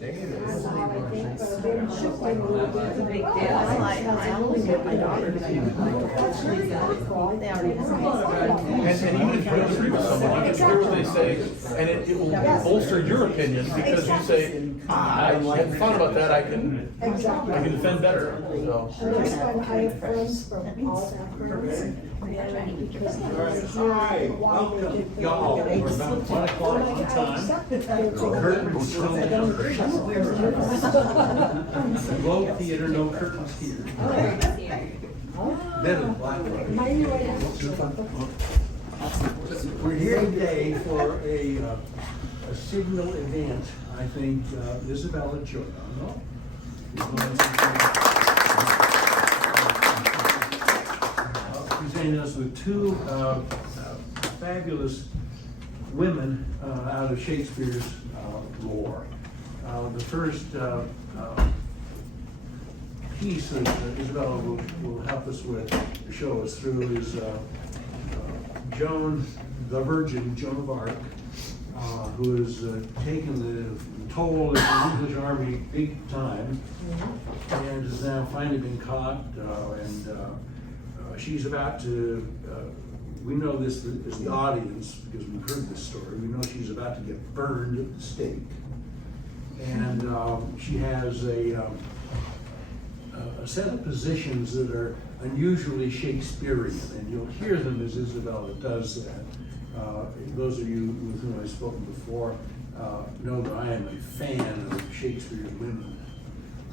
That's how I think, but I've been shifting a little bit. That's a big deal. That's like, I only get my daughter to do it. They already know. And even if you don't agree with someone, you get to hear what they say, and it will bolster your opinion because you say, I hadn't thought about that, I can defend better. So. And that's when I have friends from all backgrounds. Because Alright, welcome, y'all. We're about 1 o'clock on time. Curtains still down. Globe theater, no curtains here. Better than black. We're here today for a signal event. I think Isabella Giordano is going to presenting us with two fabulous women out of Shakespeare's lore. The first piece that Isabella will help us with to show us through is Joan, the Virgin, Joan of Arc, who has taken the toll of the English army big time and has now finally been caught, and she's about to, we know this as the audience because we've heard this story, we know she's about to get burned at the stake. And she has a set of positions that are unusually Shakespearean, and you'll hear them as Isabella does that. Those of you with whom I've spoken before know that I am a fan of Shakespeare's women.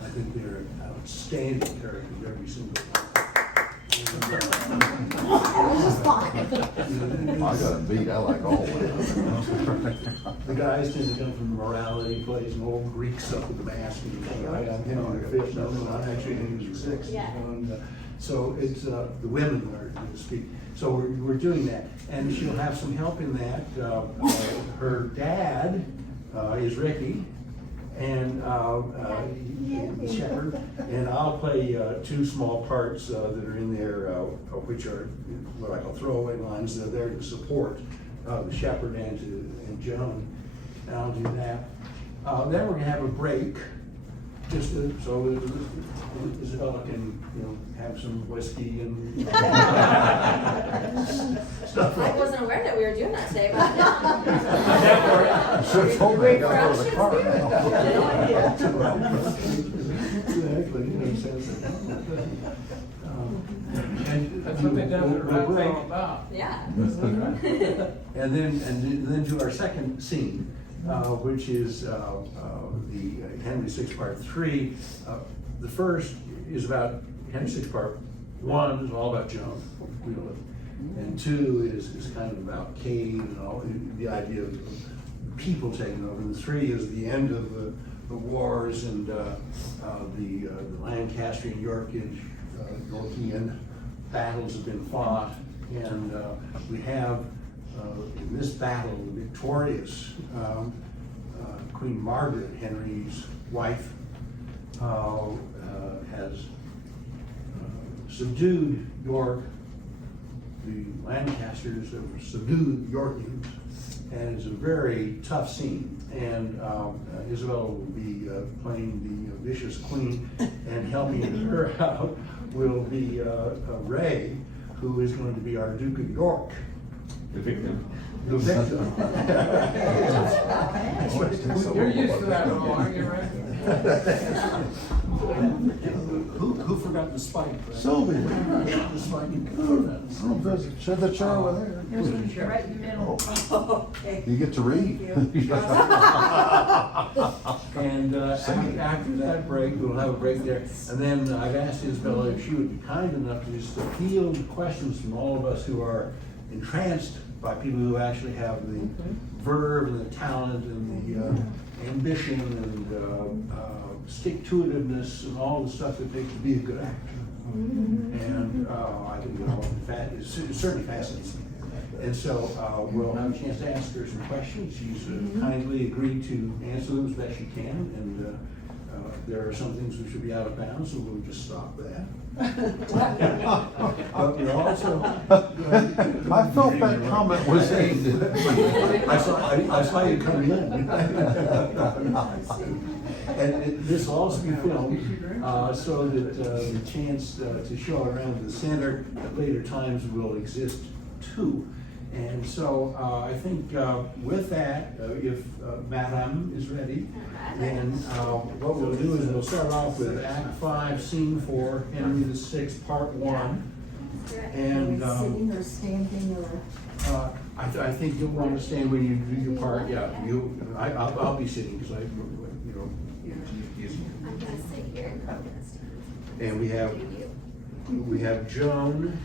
I think they're outstanding characters, every single one. I got a beat, I like all of them. The guys tend to come from morality plays and old Greek stuff with the mask. Right? I'm Henry the Fifth, no, I'm actually Henry the Sixth. Yeah. So it's the women are to speak. So we're doing that, and she'll have some help in that. Her dad is Rickey, and the shepherd, and I'll play two small parts that are in there, which are what I call throwaway lines. They're there to support the shepherd and Joan. And I'll do that. Then we're going to have a break, just so Isabella can, have some whiskey and stuff. I wasn't aware that we were doing that today, but Should have told me I gotta go to the car now. That's what they done at all about. yeah. And then do our second scene, which is the Henry VI Part 3. The first is about Henry VI Part 1 is all about Joan, and 2 is kind of about Kate and all the idea of people taking over. And 3 is the end of the wars and the Lancastrian Yorkian battles have been fought, and we have in this battle the victorious Queen Margeret, Henry's wife, has subdued York. The Lancasters have subdued Yorkians, and it's a very tough scene. And Isabella will be playing the vicious queen, and helping her out will be Ray, who is going to be our Duke of York. The victim. The victim. You're used to that role, aren't you, Ray? Who forgot the spike? Right? Sylvie. The spike. Share the chair over there. Right in the middle. You get to read. And after that break, we'll have a break there. And then I've asked Isabella if she would be kind enough to just field questions from all of us who are entranced by people who actually have the verve and the talent and the ambition and stick-to-itiveness and all the stuff it takes to be a good actor. And I think it's certainly fascinating. And so we'll have a chance to ask her some questions. She's kindly agreed to answer them as best she can. And there are some things which should be out of bounds, so we'll just stop that. But we're also. I felt that comment was aimed at. I saw you coming in. And this will also be filmed, so that the chance to show it around the center at later times will exist too. And so I think with that, if Madame is ready, then what we'll do is we'll start off with Act 5, Scene 4, Henry VI, Part 1. And Sitting or standing or? I think you'll want to stand when you do your part. Yeah, I'll be sitting because I'm gonna sit here and I'm gonna stand. And we have Joan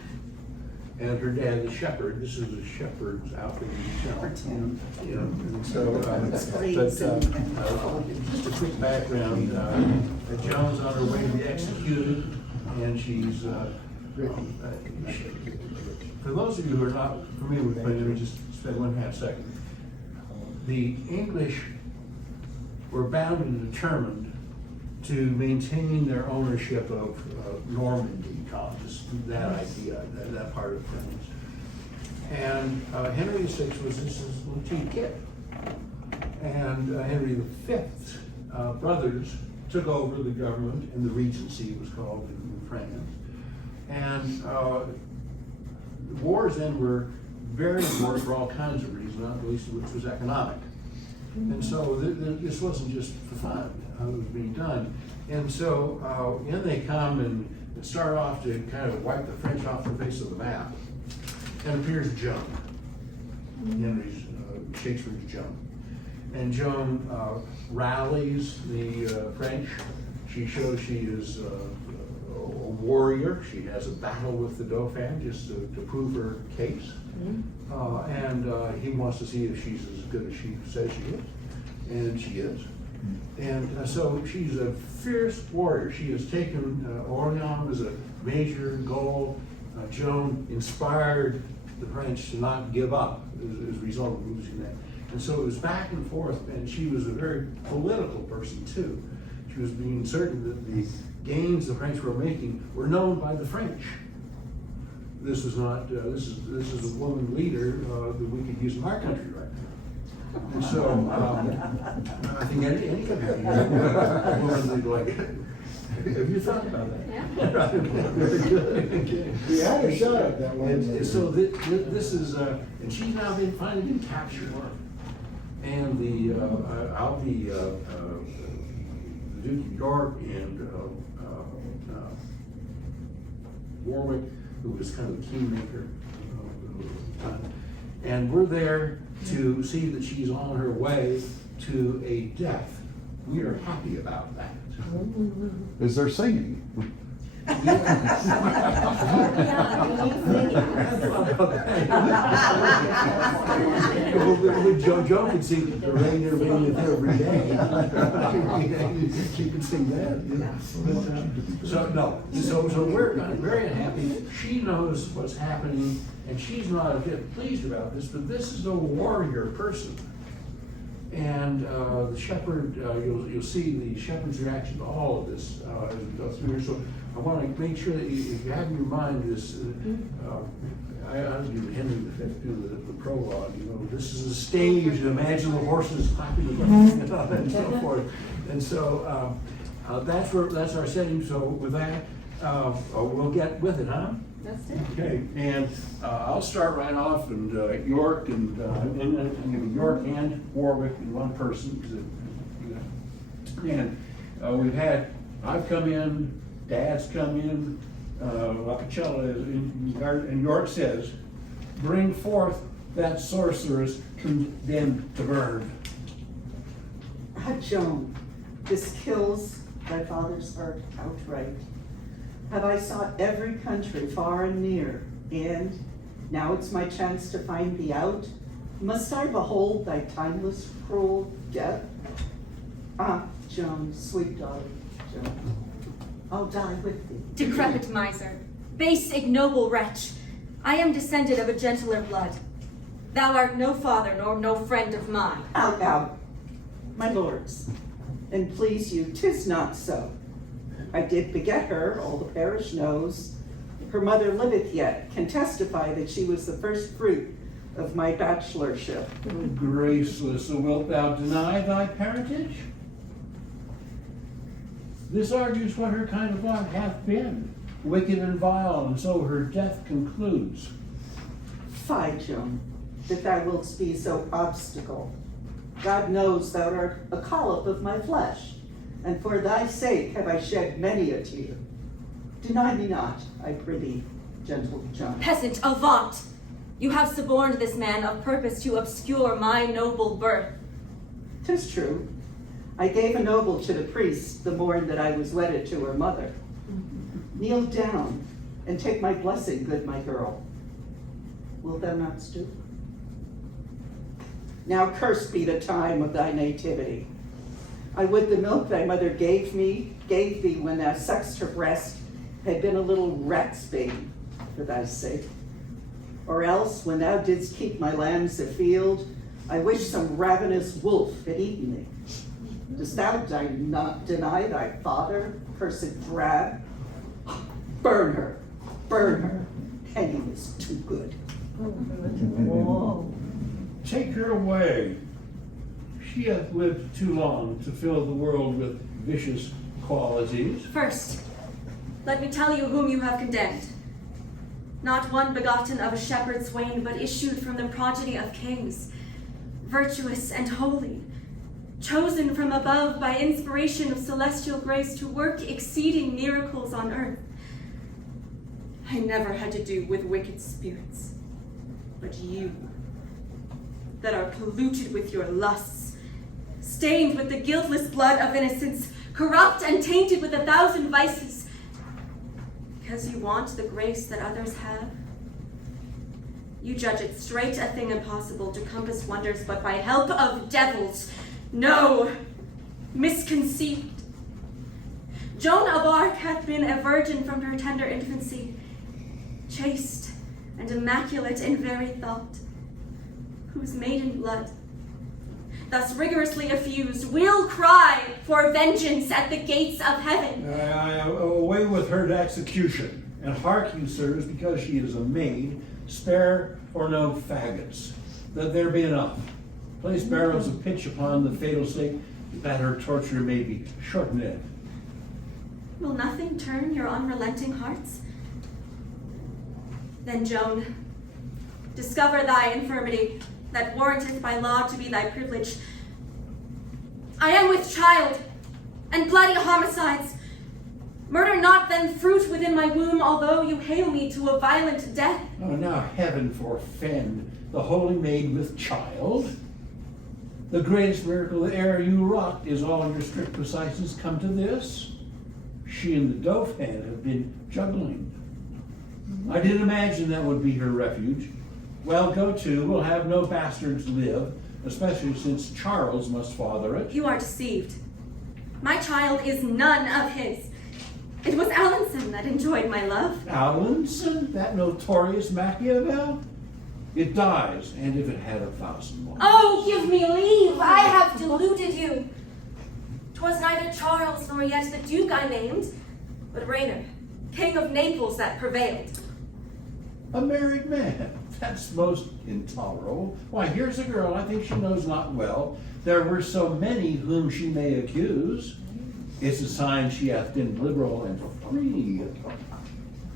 and her dad, the shepherd. This is a shepherd's outfit. You know, and so, just a quick background. Joan's on her way to be executed, and she's. For those of you who are not familiar with it, let me just spend 1/2 second. The English were bound and determined to maintain their ownership of Normandy, just that idea, that part of things. And Henry VI was this little kid. And Henry V's brothers took over the government, and the Regency was called in France. And wars then were very important for all kinds of reasons, not least of which was economic. And so this wasn't just for fun, it was being done. And so in they come and start off to kind of wipe the French off the face of the map. And appears Joan, Henry's, Shakespeare's Joan. And Joan rallies the French. She shows she is a warrior. She has a battle with the Dauphin just to prove her case. And he wants to see if she's as good as she says she is. And she is. And so she's a fierce warrior. She has taken Orleans as a major goal. Joan inspired the French to not give up as a result of losing that. And so it was back and forth, and she was a very political person too. She was being certain that the gains the French were making were known by the French. This is not, this is a woman leader that we could use in our country right now. And so, I think any country, woman leader like it. Have you thought about that? Yeah. Very good. We had a shot at that one. And so this is, and she's now finally been captured. And the Duke of York and Warwick, who was kind of the kingmaker of the time. And we're there to see that she's on her way to a death. We are happy about that. Is there singing? Joan could sing the rain every day. She could sing that. So we're very unhappy. She knows what's happening, and she's not a bit pleased about this, but this is a warrior person. And the shepherd, you'll see the shepherd's reaction to all of this as we go through here. So I want to make sure that if you have in your mind this, I don't do Henry V do the prologue. You know, this is a stage. Imagine the horses clapping the ground and so forth. And so that's our setting. So with that, we'll get with it, huh? That's it. Okay, and I'll start right off, and York and York and Warwick in one person. And I've come in, Dad's come in, Pucelle is and York says, "Bring forth that sorceress condemned to burn." Joan, this kills thy father's heart outright. Have I sought every country far and near, and now it's my chance to find thee out? Must I behold thy timeless cruel death? Ah, Joan, sweet daughter, Joan, I'll die with thee. Decrepit miser, base ignoble wretch, I am descended of a gentler blood. Thou art no father nor no friend of mine. Out, my lords, And please you, 'tis not so. I did beget her, all the parish knows. Her mother liveth yet, can testify that she was the first fruit of my bachelorship. Graceless, wilt thou deny thy parentage? This argues what her kind of life hath been, wicked and vile, and so her death concludes. Fie, Joan, that thou wilt be so obstacle. God knows thou art a collop of my flesh, and for thy sake have I shed many a tear. Deny me not, I prithee, gentle Joan. Peasant, avaunt! You have suborned this man of purpose to obscure my noble birth. 'Tis true. I gave a noble to the priest the morn that I was wedded to her mother. Kneel down and take my blessing, good my girl. Wilt thou not stoop? Now cursed be the time of thy nativity. I would the milk thy mother gave thee when thou suck'st her breast, had been a little rat's bane for thy sake. Or else, when thou didst keep my lambs afield, I wish some ravenous wolf had eaten thee. Dost thou not deny thy father, cursed drab? Burn her, Henny is too good. Take her away. She hath lived too long to fill the world with vicious qualities. First, let me tell you whom you have condemned. Not one begotten of a shepherd's swain, but issued from the progeny of kings, virtuous and holy, chosen from above by inspiration of celestial grace to work exceeding miracles on earth. I never had to do with wicked spirits, but you, that are polluted with your lusts, stained with the guiltless blood of innocence, corrupt and tainted with 1,000 vices, because you want the grace that others have. You judge it straight a thing impossible to compass wonders but by help of devils. No, misconceived. Joan of Arc hath been a virgin from her tender infancy, chaste and immaculate in very thought, whose maiden blood, thus rigorously effused, will cry for vengeance at the gates of heaven. Away with her to execution. And hark you, sirs, because she is a maid, spare or no faggots, that there be enough. Place barrels of pitch upon the fatal stake, that her torture may be short-lived. Will nothing turn your unrelenting hearts? Then, Joan, discover thy infirmity, that warranteth by law to be thy privilege. I am with child, and bloody homicides. Murder not then fruit within my womb, although you hale me to a violent death. Oh, now heaven forfend the holy maid with child. The greatest miracle that e'er you wrought is all your strict preciseness come to this. She and the Dauphin have been juggling. I did imagine that would be her refuge. Well, go to, we'll have no bastards live, especially since Charles must father it. You are deceived. My child is none of his. It was Alanson that enjoyed my love. Alanson, that notorious Machiavel? It dies, and if it had 1,000 more. Oh, give me leave! I have deluded you. 'Twas neither Charles nor yet the Duke I named, but Rainer, King of Naples, that prevailed. A married man? That's most intolerable. Why, here's a girl, I think she knows not well. There were so many whom she may accuse. It's a sign she hath been liberal and free.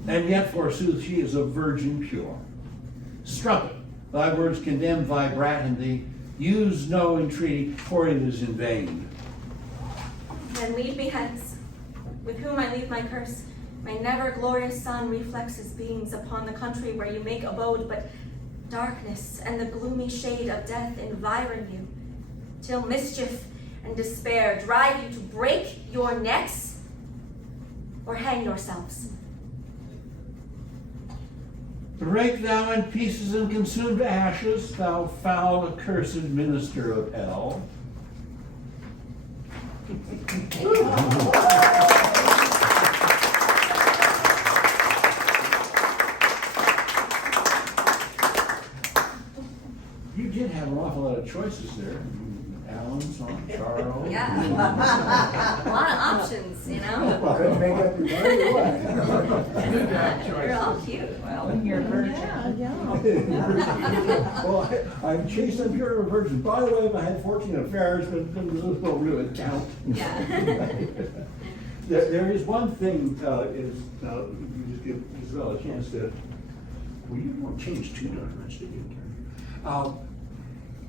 And yet, forsooth, she is a virgin pure. Strumpet, thy words condemn thy brat, and thee use no entreaty, for it is in vain. Then lead me hence, with whom I leave my curse. My never glorious sun reflects his beams upon the country where you make abode, but darkness and the gloomy shade of death environ you, till mischief and despair drive you to break your necks or hang yourselves. Break thou in pieces and consume to ashes, thou foul accursed minister of hell. You did have an awful lot of choices there. Alanson, Charles. Yeah. A lot of options, you know? Couldn't make up your mind or what? They're all cute. Well, when you're a virgin. Well, I'm chaste and pure of a virgin. By the way, I had 14 affairs, but those don't really count. Yeah. There is one thing, you just give Isabella a chance to, Well, you won't change 2 documents, did you?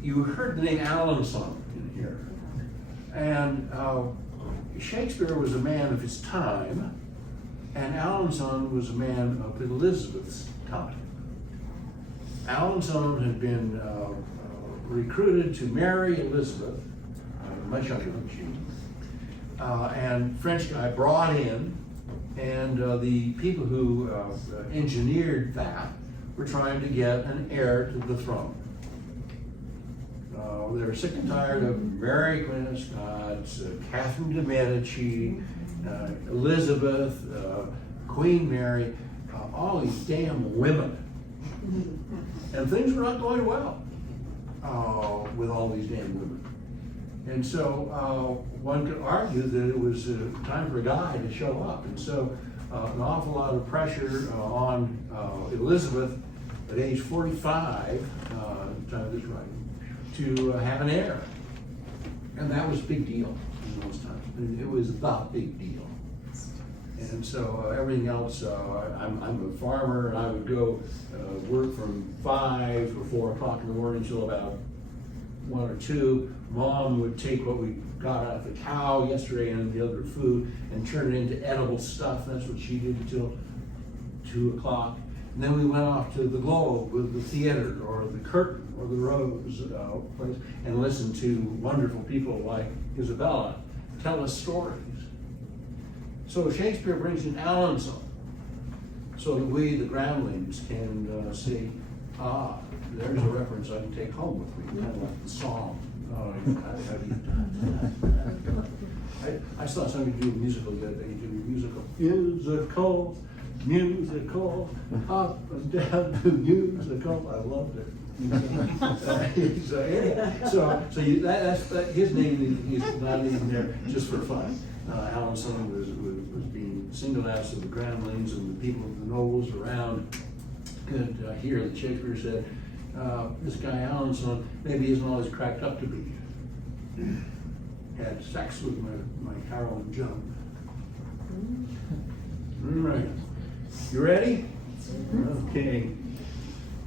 You heard the name Alanson in here. And Shakespeare was a man of his time, and Alanson was a man of Elizabeth's time. Alanson had been recruited to marry Elizabeth, much younger than she, and French guy brought in, and the people who engineered that were trying to get an heir to the throne. They were sick and tired of Mary Queen of Scots, Catherine de' Medici, Elizabeth, Queen Mary, all these damn women. And things were not going well with all these damn women. And so one could argue that it was time for a guy to show up. And so an awful lot of pressure on Elizabeth at age 45, at the time of this writing, to have an heir. And that was a big deal in those times. It was the big deal. And so everything else, I'm a farmer, and I would go work from 5 or 4 o'clock in the morning until about 1 or 2. Mom would take what we got out of the cow yesterday and the other food and turn it into edible stuff. That's what she did until 2 o'clock. And then we went off to the Globe with the theater or the Curtain or the Rose place and listened to wonderful people like Isabella tell us stories. So Shakespeare brings in Alanson so that we, the groundlings, can see, there's a reference I can take home with me, kind of like the song. I saw somebody do a musical the other day, musical, up and down the musical. I loved it. So his name is not even there just for fun. Alanson was being singled out so the groundlings and the people, the nobles around could hear that Shakespeare said, this guy Alanson maybe isn't always cracked up to be. Had sex with my heroine Joan. Right. You ready? Okay.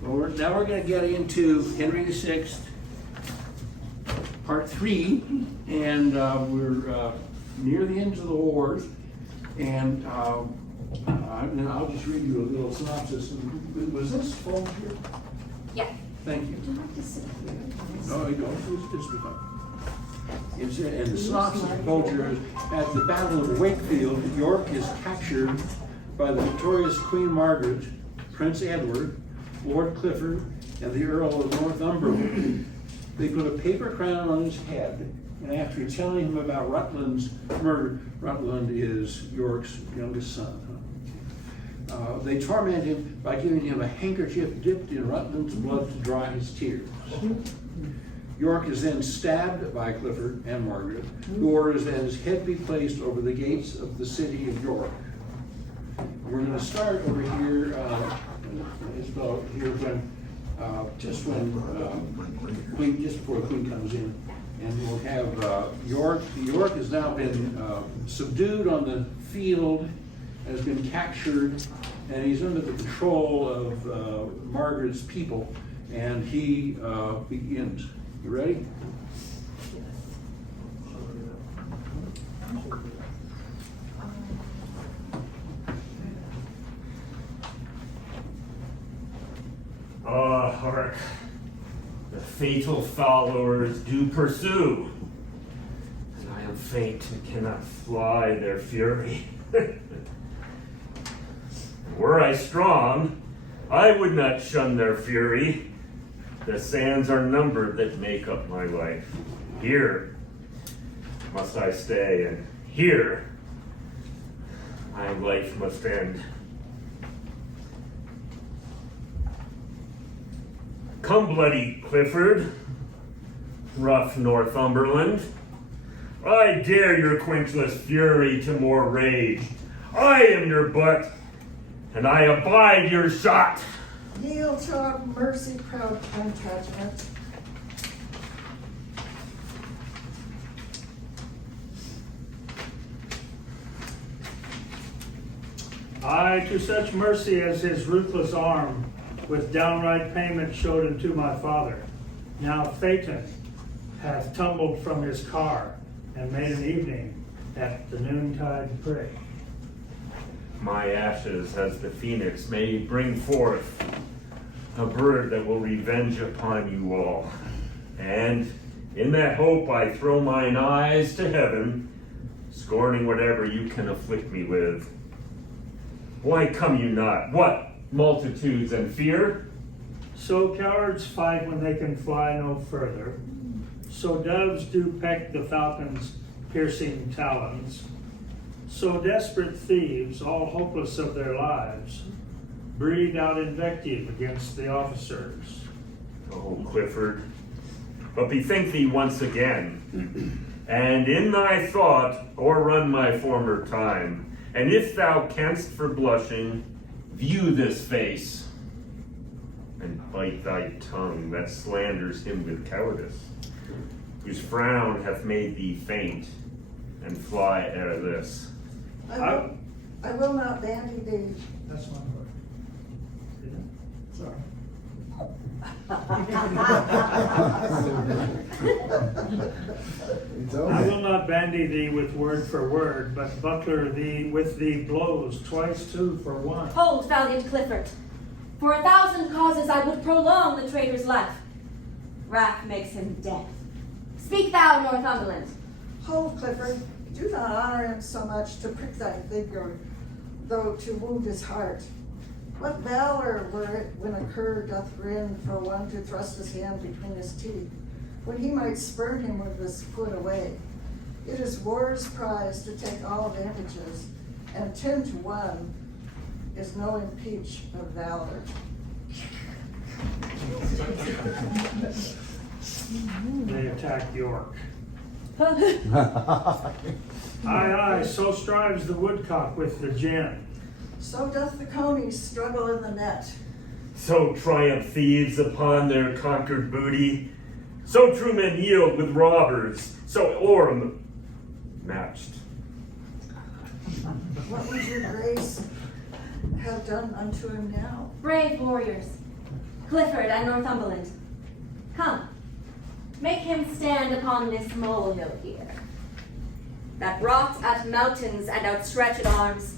Well, now we're going to get into Henry VI, Part 3, and we're near the end of the wars, and I'll just read you a little synopsis. Was this Folger? Yeah. Thank you. No, you don't. It's fine. And the synopsis of Folger is, at the Battle of Wakefield, York is captured by the victorious Queen Margaret, Prince Edward, Lord Clifford, and the Earl of Northumberland. They put a paper crown on his head, and after telling him about Rutland's murder, Rutland is York's youngest son. They torment him by giving him a handkerchief dipped in Rutland's blood to dry his tears. York is then stabbed by Clifford and Margaret, who orders that his head be placed over the gates of the city of York. We're going to start over here, Isabella, here when, just before the Queen comes in, and we'll have York. York has now been subdued on the field, has been captured, and he's under the control of Margaret's people, and he begins. You ready? Hark, the fatal followers do pursue, and I am faint and cannot fly their fury. Were I strong, I would not shun their fury. The sands are numbered that make up my life. Here must I stay, and here my life must end. Come, bloody Clifford, rough Northumberland. I dare your quenchless fury to more rage. I am your butt, and I abide your shot. Yield to our mercy, proud Plantagenet. I to such mercy as his ruthless arm with downright payment showed unto my father. Now Phaeton hath tumbled from his car and made an evening at the noontide prick. My ashes as the phoenix may bring forth a bird that will revenge upon you all. And in that hope I throw mine eyes to heaven, scorning whatever you can afflict me with. Why come you not? What multitudes and fear? So cowards fight when they can fly no further. So doves do peck the falcon's piercing talons. So desperate thieves, all hopeless of their lives, breathe out invective against the officers. Oh, Clifford, but bethink thee once again, and in thy thought o'errun my former time, and if thou canst for blushing, view this face, and bite thy tongue that slanders him with cowardice, whose frown hath made thee faint, and fly ere this. I will not bandy thee. That's my word. Sorry. I will not bandy thee with word for word, but buckler thee with thee blows, twice two for one. Hold, valiant Clifford. For 1,000 causes I would prolong the traitor's life. Wrath makes him deaf. Speak thou, Northumberland. Hold, Clifford. Do not honor him so much to prick thy vigor, though to wound his heart. What valor were it when a cur doth grin for one to thrust his hand between his teeth, when he might spurn him with his foot away? It is war's prize to take all advantages, and 10 to 1 is no impeach of valor. They attack York. Aye, aye, so strives the woodcock with the gin. So doth the coney struggle in the net. So triumph thieves upon their conquered booty. So true men yield with robbers. So Orm matched. What would your grace have done unto him now? Brave warriors, Clifford and Northumberland, come, make him stand upon this molehill here, that wrought at mountains and outstretched arms,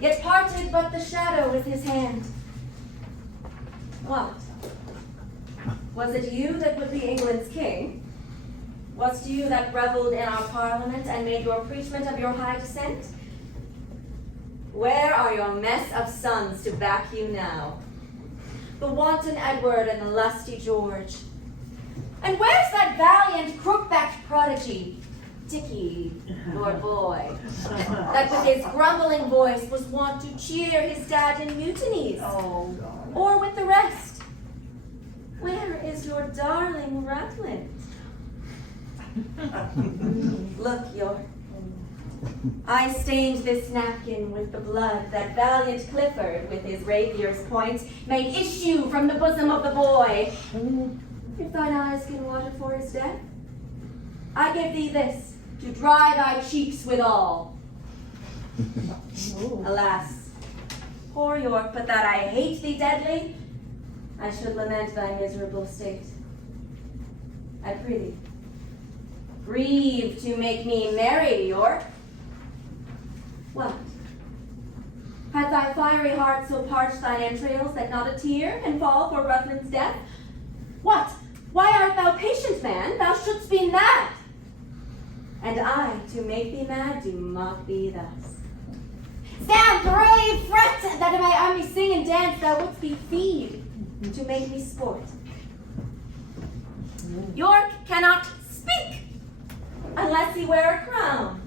yet parted but the shadow with his hand. What? Was it you that would be England's king? Was it you that revelled in our parliament and made your preachment of your high descent? Where are your mess of sons to back you now? The wanton Edward and the lusty George. And where's that valiant crook-backed prodigy, Dicky, Lord Boy, that with his grumbling voice was wont to cheer his dad in mutinies? Oh, God. Or with the rest? Where is your darling Rutland? Look, York. I stained this napkin with the blood that valiant Clifford, with his rapier's point, made issue from the bosom of the boy. If thine eyes can water for his death, I give thee this to dry thy cheeks withal. Alas, poor York, but that I hate thee deadly, I should lament thy miserable state. I prithee, grieve to make me merry, York. What? Hath thy fiery heart so parched thine entrails that not a tear can fall for Rutland's death? What? Why art thou patient, man? Thou shouldst be mad. And I, to make thee mad, do mock thee thus. Stand, brave, fret, that in my army sing and dance thou wouldst be feed to make me sport. York cannot speak unless he wear a crown.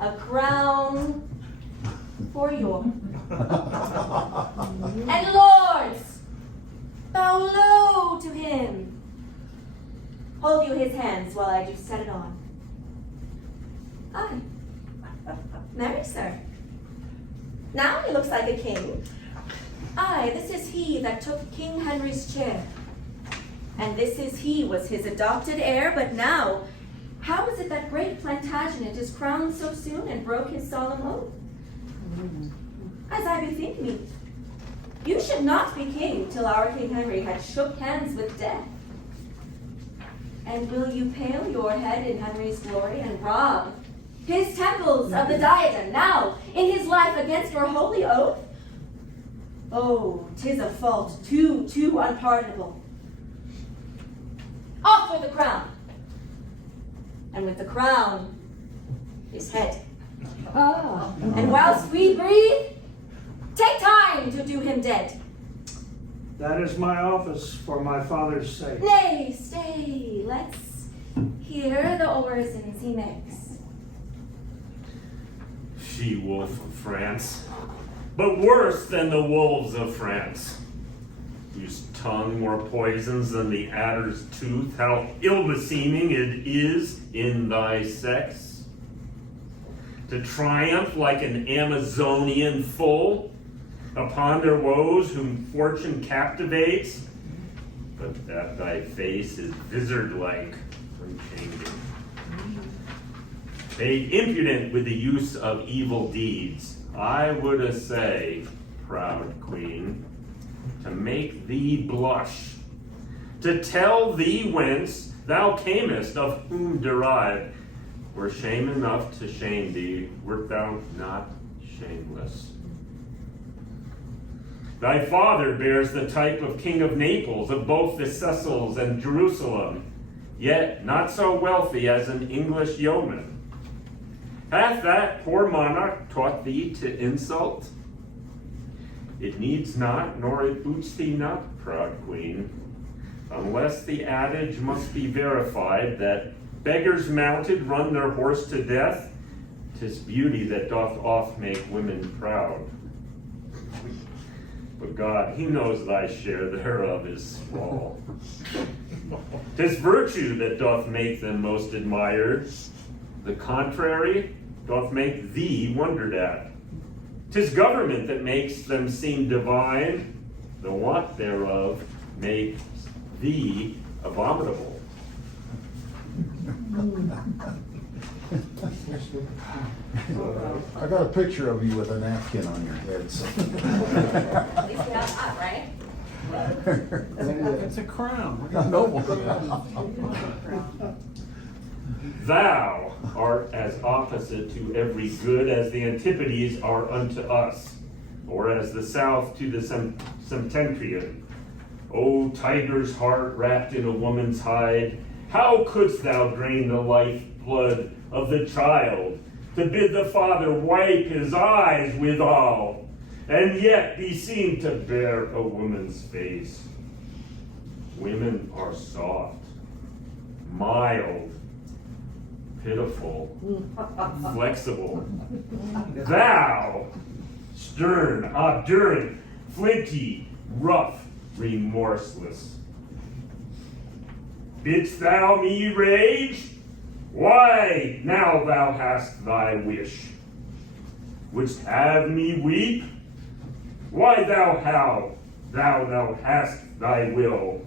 A crown for York. And lords, bow low to him. hold you his hands while I do set it on. Aye. Marry, sir. Now he looks like a king. Aye, this is he that took King Henry's chair. And this is he was his adopted heir, but now, how is it that great Plantagenet is crowned so soon and broke his solemn oath? As I bethink me, you should not be king till our King Henry had shook hands with death. And will you pale your head in Henry's glory and rob his temples of the diadem now in his life against your holy oath? Oh, 'tis a fault too unpardonable. Off with the crown, and with the crown, his head. And whilst we breathe, take time to do him dead. That is my office for my father's sake. Nay, stay, let's hear the orisons he makes. She-wolf of France, but worse than the wolves of France, whose tongue more poisons than the adder's tooth, how ill-beseeming it is in thy sex, to triumph like an Amazonian foal upon their woes whom fortune captivates, but that thy face is vizard-like, unchanging. Made impudent with the use of evil deeds, I would essay, proud queen, to make thee blush, to tell thee whence thou camest, of whom derived, were shame enough to shame thee, wert thou not shameless. Thy father bears the type of King of Naples, of both the Cecils and Jerusalem, yet not so wealthy as an English yeoman. Hath that poor monarch taught thee to insult? It needs not, nor it boots thee not, proud queen, unless the adage must be verified that beggars mounted run their horse to death. 'Tis beauty that doth oft make women proud. But God, he knows thy share thereof is small. 'Tis virtue that doth make them most admired. The contrary doth make thee wondered at. 'Tis government that makes them seem divine. The want thereof makes thee abominable. I got a picture of you with a napkin on your head. So. At least we have that, right? It's a crown. No. Thou art as opposite to every good as the Antipodes are unto us, or as the South to the Septentrion. O tiger's heart wrapped in a woman's hide, how couldst thou drain the life blood of the child, to bid the father wipe his eyes withal, and yet be seen to bear a woman's face? Women are soft, mild, pitiful, flexible. Thou, stern, obdurate, flinty, rough, remorseless. Bidst thou me rage? Why, now thou hast thy wish. Wouldst have me weep? Why, thou hast thy will.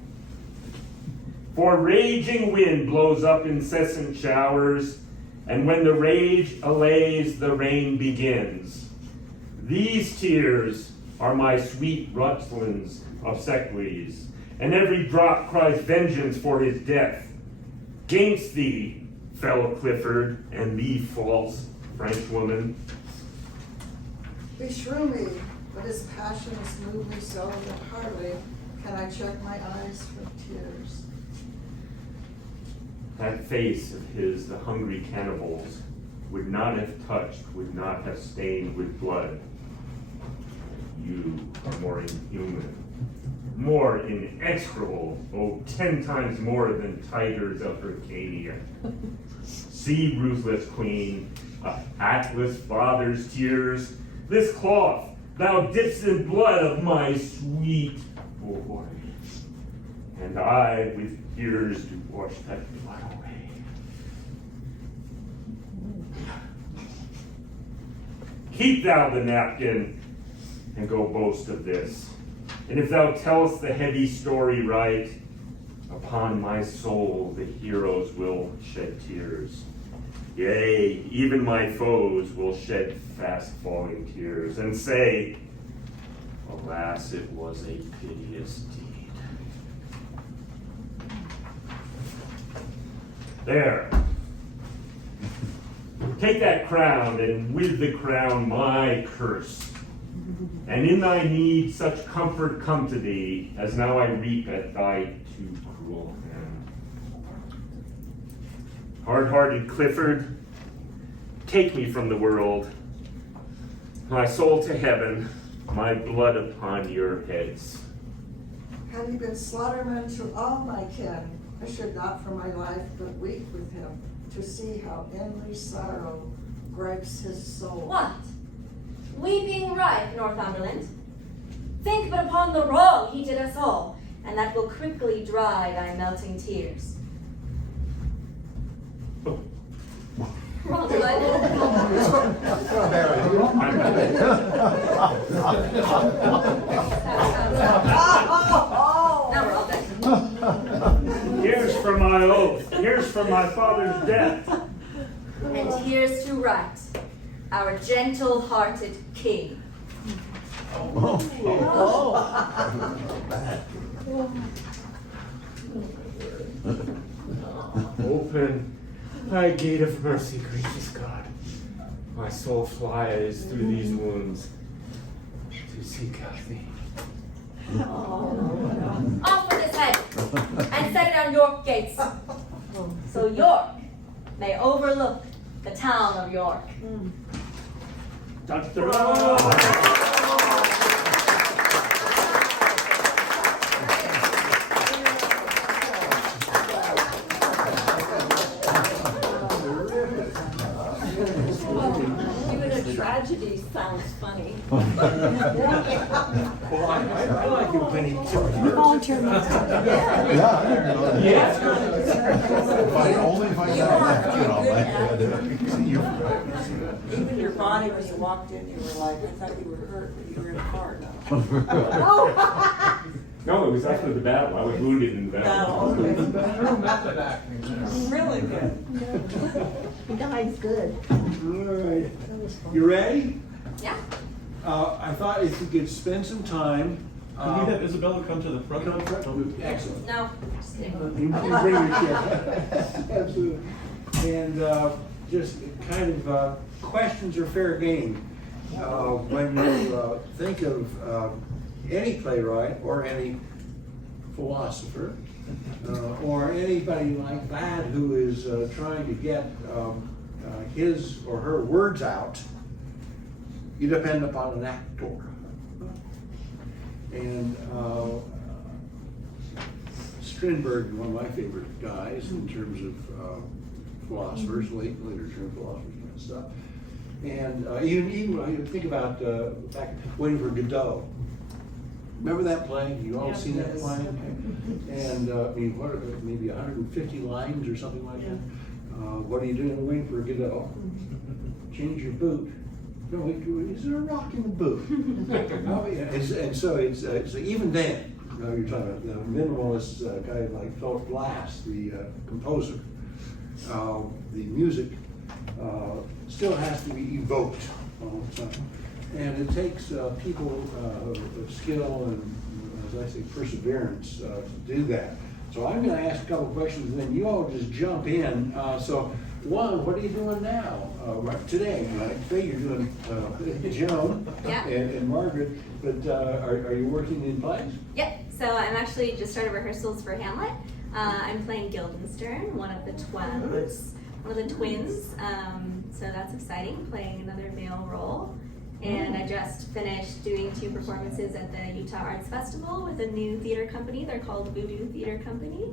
For raging wind blows up incessant showers, and when the rage allays, the rain begins. These tears are my sweet rustlands of Secles, and every drop cries vengeance for his death. 'Gainst thee, fell Clifford, and thee, false Frenchwoman. Beshrew me, but his passions move me so that hardly can I check my eyes from tears. That face of his, the hungry cannibals, would not have touched, would not have stained with blood. You are more inhuman, more inexorable, 10 times more than tigers of Hyrcania. See, ruthless queen, Atlas' father's tears, this cloth thou dipst in blood of my sweet boy, and I with tears do wash that blood away. Keep thou the napkin, and go boast of this. And if thou tellest the heavy story right, upon my soul the heroes will shed tears. Yea, even my foes will shed fast-falling tears, and say, alas, it was a piteous deed. There. Take that crown, and with the crown my curse. And in thy need such comfort come to thee, as now I reap at thy too cruel hand. Hard-hearted Clifford, take me from the world, my soul to heaven, my blood upon your heads. Had he been slaughterman to all my kin, I should not for my life but weep with him, to see how inly sorrow gripes his soul. What? Weeping rife, Northumberland? Think but upon the wrong he did us all, and that will quickly dry thy melting tears. Roll good. Now we're all done. Here's for my oath. Here's for my father's death. And here's to right, our gentle-hearted king. Open thy gate of mercy, gracious God. My soul flies through these wounds to seek out thee. Off with his head, and set it on York gates, so York may overlook the town of York. Dr. Even a tragedy sounds funny. Well, I like it when he. Volunteer. Yeah, I didn't know that. Only if I got a napkin on my head. Even your body, when you walked in, you were like, I thought you were hurt, but you were in a car now. No, it was after the battle. I was wounded in the battle. Really good. The guy's good. All right. You ready? Yeah. I thought if you could spend some time. Can we have Isabella come to the front? Excellent. No, just kidding. You bring your chair. Absolutely. And just kind of questions are fair game. When you think of any playwright or any philosopher or anybody like that who is trying to get his or her words out, you depend upon an actor. And Strindberg, one of my favorite guys in terms of philosophers, late literature and philosophers and that stuff. And even when I think about back Waiting for Godot. Remember that play? You all seen that play? And I mean, what are maybe 150 lines or something like that? What are you doing waiting for Godot? Change your boot. No, is there a rock in the boot? Oh, yeah. And so it's even then, you're talking about the minimalist guy like Philip Glass, the composer. The music still has to be evoked all the time. And it takes people of skill and, as I say, perseverance to do that. So I'm going to ask a couple of questions, and then you all just jump in. So, one, what are you doing now? Right today, right? Today you're doing Joan Yeah. and Margeret, but are you working in plays? Yep, so I'm actually just started rehearsals for Hamlet. I'm playing Guildenstern, one of the twins. So that's exciting, playing another male role. And I just finished doing 2 performances at the Utah Arts Festival with a new theater company. They're called Voodoo Theater Company,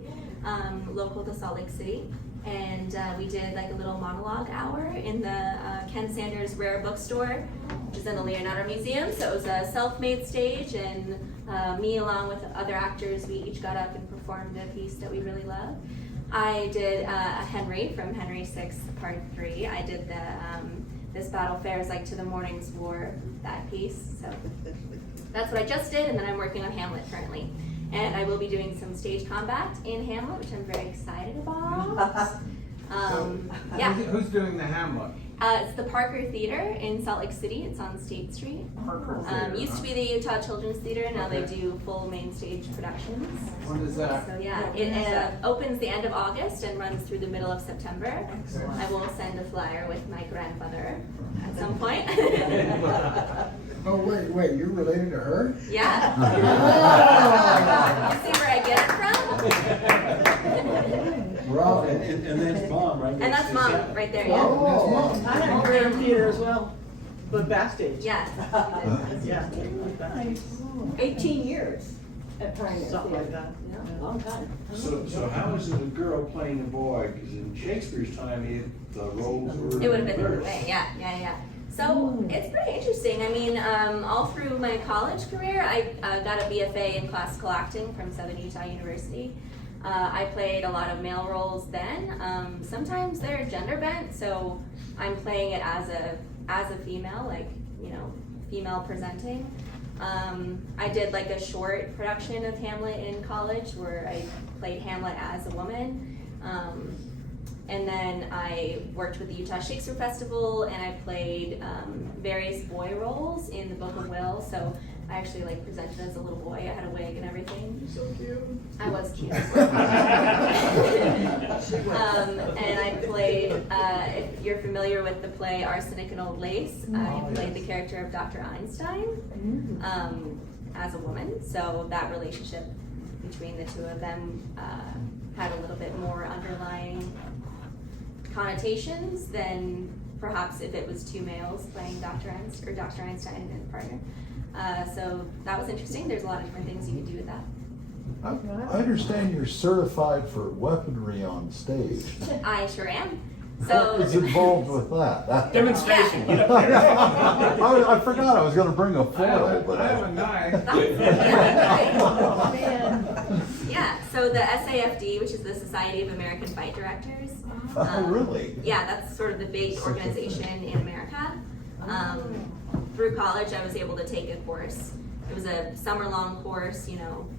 local to Salt Lake City. And we did like a little monologue hour in the Ken Sanders Rare Bookstore, which is in the Leonardo Museum. So it was a self-made stage, and me along with other actors, we each got up and performed performed a piece that we really love. I did a Henry from Henry VI, Part 3. I did the This Battle Fares Like to the Morning's War, that piece. So that's what I just did, and then I'm working on Hamlet currently. And I will be doing some stage combat in Hamlet, which I'm very excited about. Yeah. Who's doing the Hamlet? It's the Parker Theater in Salt Lake City. It's on State Street. Parker Theater. Used to be the Utah Children's Theater. Now they do full main stage productions. When is that? So yeah, it opens the end of August and runs through the middle of September. I will send a flyer with my grandmother at some point. Oh, wait, you're related to her? Yeah. You see where I get it from? Wow. And that's Mom, right? And that's Mom right there. Yeah. Oh, I had a career in theater as well, but backstage. Yeah. Yeah. 18 years at Pioneer Something like Theater. that. Yeah, long time. So how is it a girl playing a boy? Because in Shakespeare's time, the roles were. It would have been the other way. Yeah. So it's pretty interesting. I mean, all through my college career, I got a BFA in classical acting from Southern Utah University. I played a lot of male roles then. Sometimes they're gender bent, so I'm playing it as a female, like, you know, female presenting. I did like a short production of Hamlet in college where I played Hamlet as a woman. And then I worked with the Utah Shakespeare Festival, and I played various boy roles in the Book of Will. So I actually like presented as a little boy. I had a wig and everything. so cute. I was cute. And I played, if you're familiar with the play Arsenic and Old Lace, I played the character of Dr. Einstein as a woman. So that relationship between the two of them had a little bit more underlying connotations than perhaps if it was two males playing Dr. Einstein and a partner. So that was interesting. There's a lot of different things you can do with that. I understand you're certified for weaponry on stage. I sure am. So What is involved with that? Demonstration. Yeah. Get up there. I forgot I was gonna bring a foil, but I have a knife. Yeah, so the SAFD, which is the Society of American Fight Directors. Oh, really? Yeah, that's sort of the big organization in America. Through college, I was able to take a course. It was a summer-long course,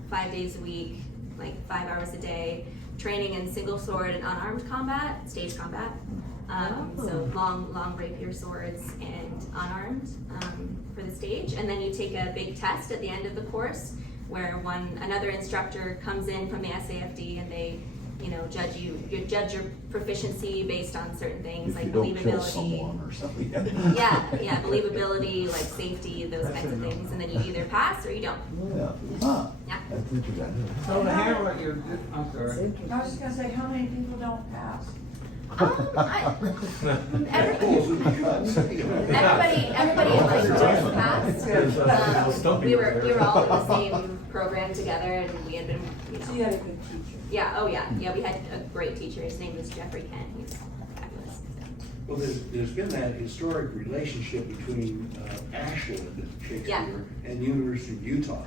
5 days a week, like 5 hours a day, training in single sword and unarmed combat, stage combat. So long rapier swords and unarmed for the stage. And then you take a big test at the end of the course where another instructor comes in from the SAFD and they judge your proficiency based on certain things like If you don't kill believability. someone or something. Yeah, believability, like safety, those kinds of things, and then you either pass or you don't. Yeah. Huh. Yeah. That's interesting. So the Hamlet I'm sorry. I was just gonna say, how many people don't pass? Everybody in my class passed. We were all in the same program together, and we had been. So you had a good teacher. Yeah. We had a great teacher. His name was Jeffrey Kent. He's fabulous. Well, there's been that historic relationship between Ashland, Shakespeare, and University of Utah.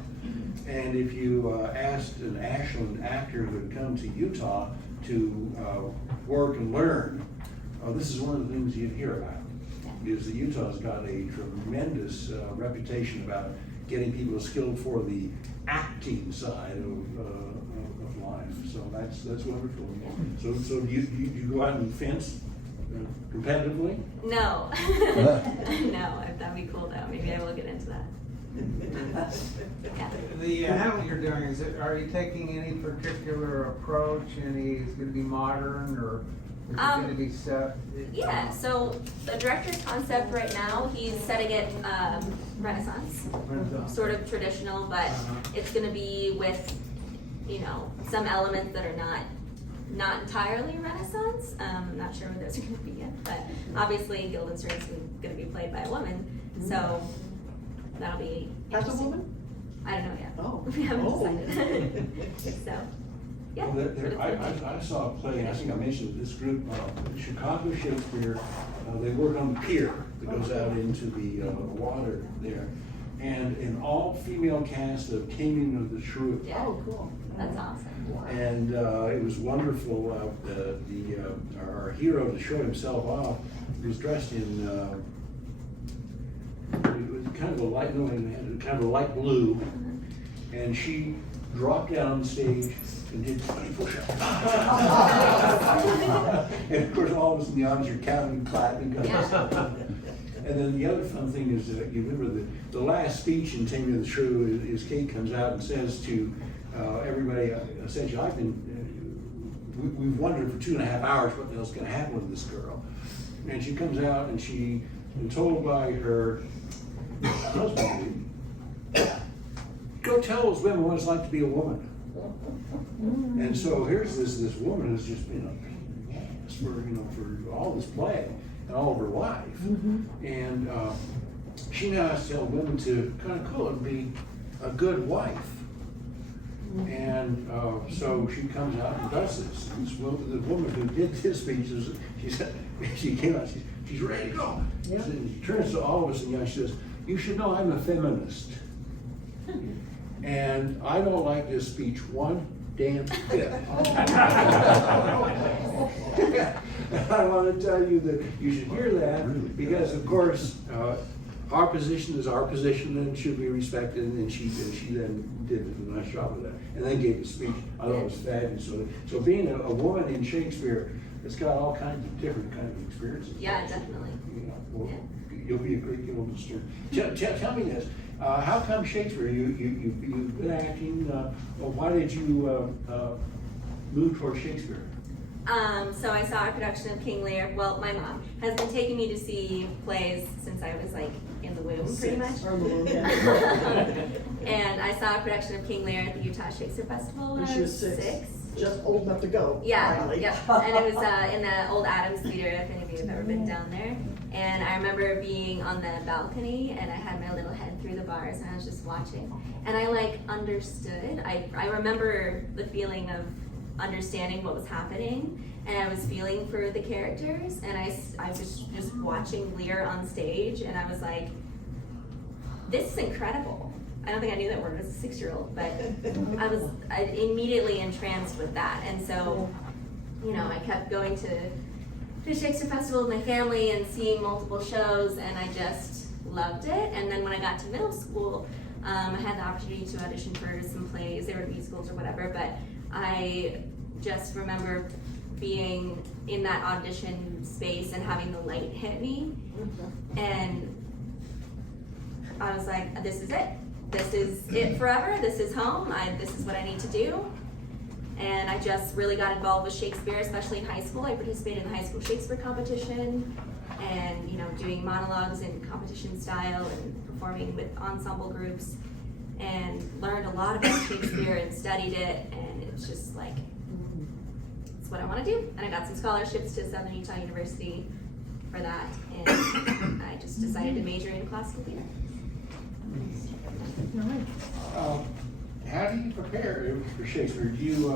And if you asked an Ashland actor who had come to Utah to work and learn, this is one of the things you'd hear about. Is that Utah's got a tremendous reputation about getting people skilled for the acting side of life. So that's wonderful. So do you go out and fence competitively? No. No, that'd be cool though. Maybe I will get into that. Yeah. The Hamlet you're doing, are you taking any particular approach? Is it going to be modern or is it going to be set? Yeah, so the director's concept right now, he's setting it Renaissance, sort of traditional, but it's going to be with, some elements that are not entirely Renaissance. I'm not sure what those are going to be yet, but obviously Guildenstern's going to be played by a woman, so that'll be As a interesting. woman? I don't know yet. Oh. We haven't decided. So, yeah. Well, I saw a play, and I think I mentioned this group, Chicago Shakespeare. They work on the pier that goes out into the water there, and an all-female cast of Taming of the Shrew. Yeah. Oh, cool. That's awesome. And it was wonderful. Our hero, to show himself off, was dressed in it was kind of a light, kind of a light blue, and she dropped down on stage and did 20 push-ups. And of course, all of us in the audience are counting and clapping. And then the other fun thing is that you remember the last speech in Taming of the Shrew is Kate comes out and says to everybody, essentially, we've wondered for 2.5 hours what the hell's going to happen with this girl. And she comes out and she's been told by her husband, go tell those women what it's like to be a woman. And so here's this woman who's just been a pain in the ass for all this play and all of her life. And she now has to tell women to kind of cool and be a good wife. And so she comes out and does this. The woman who did this speech, she came out, she's ready to go. Yeah. She turns to all of us and she says, you should know I'm a feminist. And I don't like this speech one damn bit. I want to tell you that you should hear that because, of course, our position is our position and should be respected. And she then did a nice job of that, and then gave the speech. I thought it was fabulous. So being a woman in Shakespeare, it's got all kinds of different kind of experiences. Yeah, definitely. You'll be a great deal of disturbed. Tell me this. How come Shakespeare? You've been acting. Why did you move towards Shakespeare? So I saw a production of King Lear. Well, my mom has been taking me to see plays since I was like in the womb, pretty much. And I saw a production of King Lear at the Utah Shakespeare Festival when I was 6. Just old enough to go. Yeah, finally. yeah. And it was in the old Adams Theater, if any of you have ever been down there. And I remember being on the balcony and I had my little head through the bars and I was just watching. And I like understood. I remember the feeling of understanding what was happening, and I was feeling for the characters, and I was just watching Lear on stage, and I was like, this is incredible. I don't think I knew that word as a 6-year-old, but I was immediately entranced with that. And so, I kept going to the Shakespeare Festival with my family and seeing multiple shows, and I just loved it. And then when I got to middle school, I had the opportunity to audition for some plays. They were musicals or whatever, but I just remember being in that audition space and having the light hit me. And I was like, this is it. This is it forever. This is home. This is what I need to do. And I just really got involved with Shakespeare, especially in high school. I participated in the high school Shakespeare competition and, doing monologues in competition style and performing with ensemble groups, and learned a lot about Shakespeare and studied it, and it was just like, it's what I want to do. And I got some scholarships to Southern Utah University for that, and I just decided to major in classical theater. How do you prepare for Shakespeare? Do you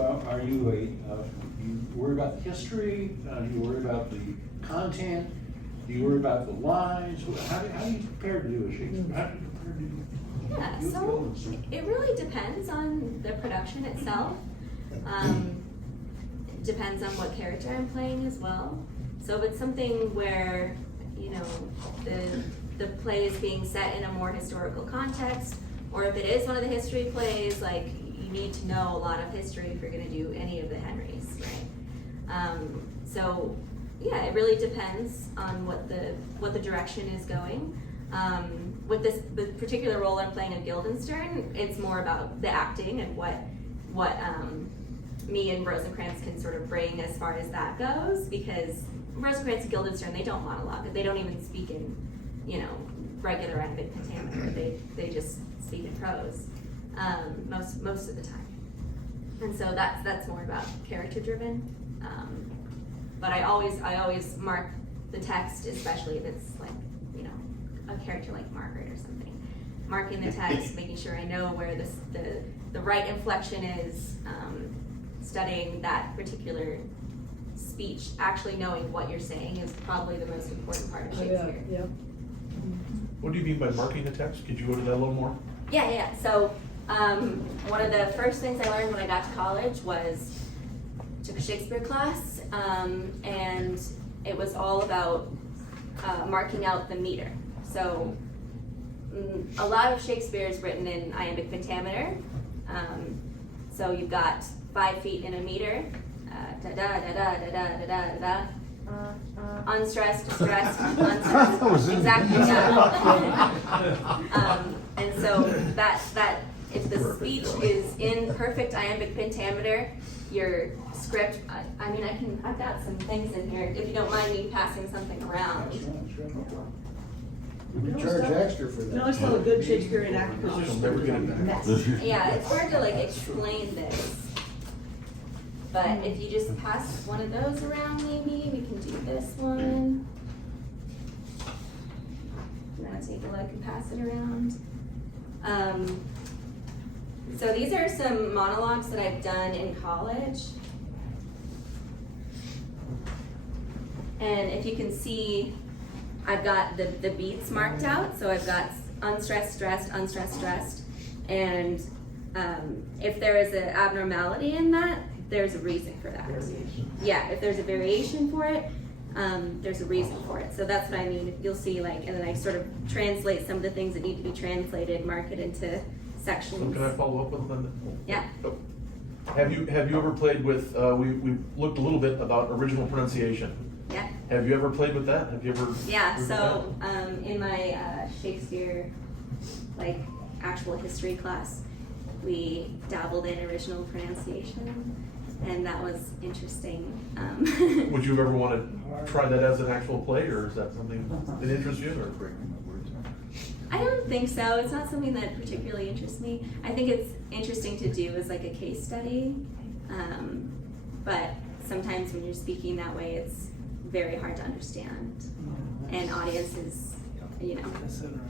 worry about the history? Do you worry about the content? Do you worry about the lines? How do you prepare to do a Shakespeare? How do you prepare to do? Yeah, so it really depends on the production itself. It depends on what character I'm playing as well. So if it's something where, the play is being set in a more historical context, or if it is one of the history plays, like, you need to know a lot of history if you're going to do any of the Henrys, right? So yeah, it really depends on what the direction is going. With the particular role I'm playing of Guildenstern, it's more about the acting and what me and Rosencrantz can sort of bring as far as that goes, because Rosencrantz and Guildenstern, they don't monologue. They don't even speak in, regular iambic pentameter. They just speak in prose most of the time. And so that's more about character driven. But I always mark the text, especially if it's like, a character like Margeret or something. Marking the text, making sure I know where the right inflection is, studying that particular speech, actually knowing what you're saying is probably the most important part of Shakespeare. Yeah. What do you mean by marking the text? Could you go to that a little more? Yeah. So One of the first things I learned when I got to college was took a Shakespeare class, and it was all about marking out the meter. So a lot of Shakespeare is written in iambic pentameter. So you've got 5 feet in a meter, da da da da da da da da da. Unstressed, distressed, unstressed. Exactly. Yeah. And so that if the speech is in perfect iambic pentameter, your script. I've got some things in here. If you don't mind me passing something around. We charge extra for that. You always tell a good Shakespearean actor. Yeah, it's hard to like explain this. But if you just pass one of those around, maybe we can do this one. I'm gonna take a look and pass it around. So these are some monologues that I've done in college. And if you can see, I've got the beats marked out. So I've got unstressed, stressed, unstressed, stressed. And if there is an abnormality in that, there's a reason for that. Yeah, if there's a variation for it, there's a reason for it. So that's what I mean. You'll see, like, and then I sort of translate some of the things that need to be translated, mark it into sections. So can I follow up with Linda? Yeah. Have you ever played with? We looked a little bit about original pronunciation. Yeah. Have you ever played with that? Have you ever? Yeah. So in my Shakespeare, like, actual history class, we dabbled in original pronunciation. And that was interesting. Would you ever want to try that as an actual play, or is that something that interests you? Or I don't think so. It's not something that particularly interests me. I think it's interesting to do as like a case study. But sometimes when you're speaking that way, it's very hard to understand. And audiences,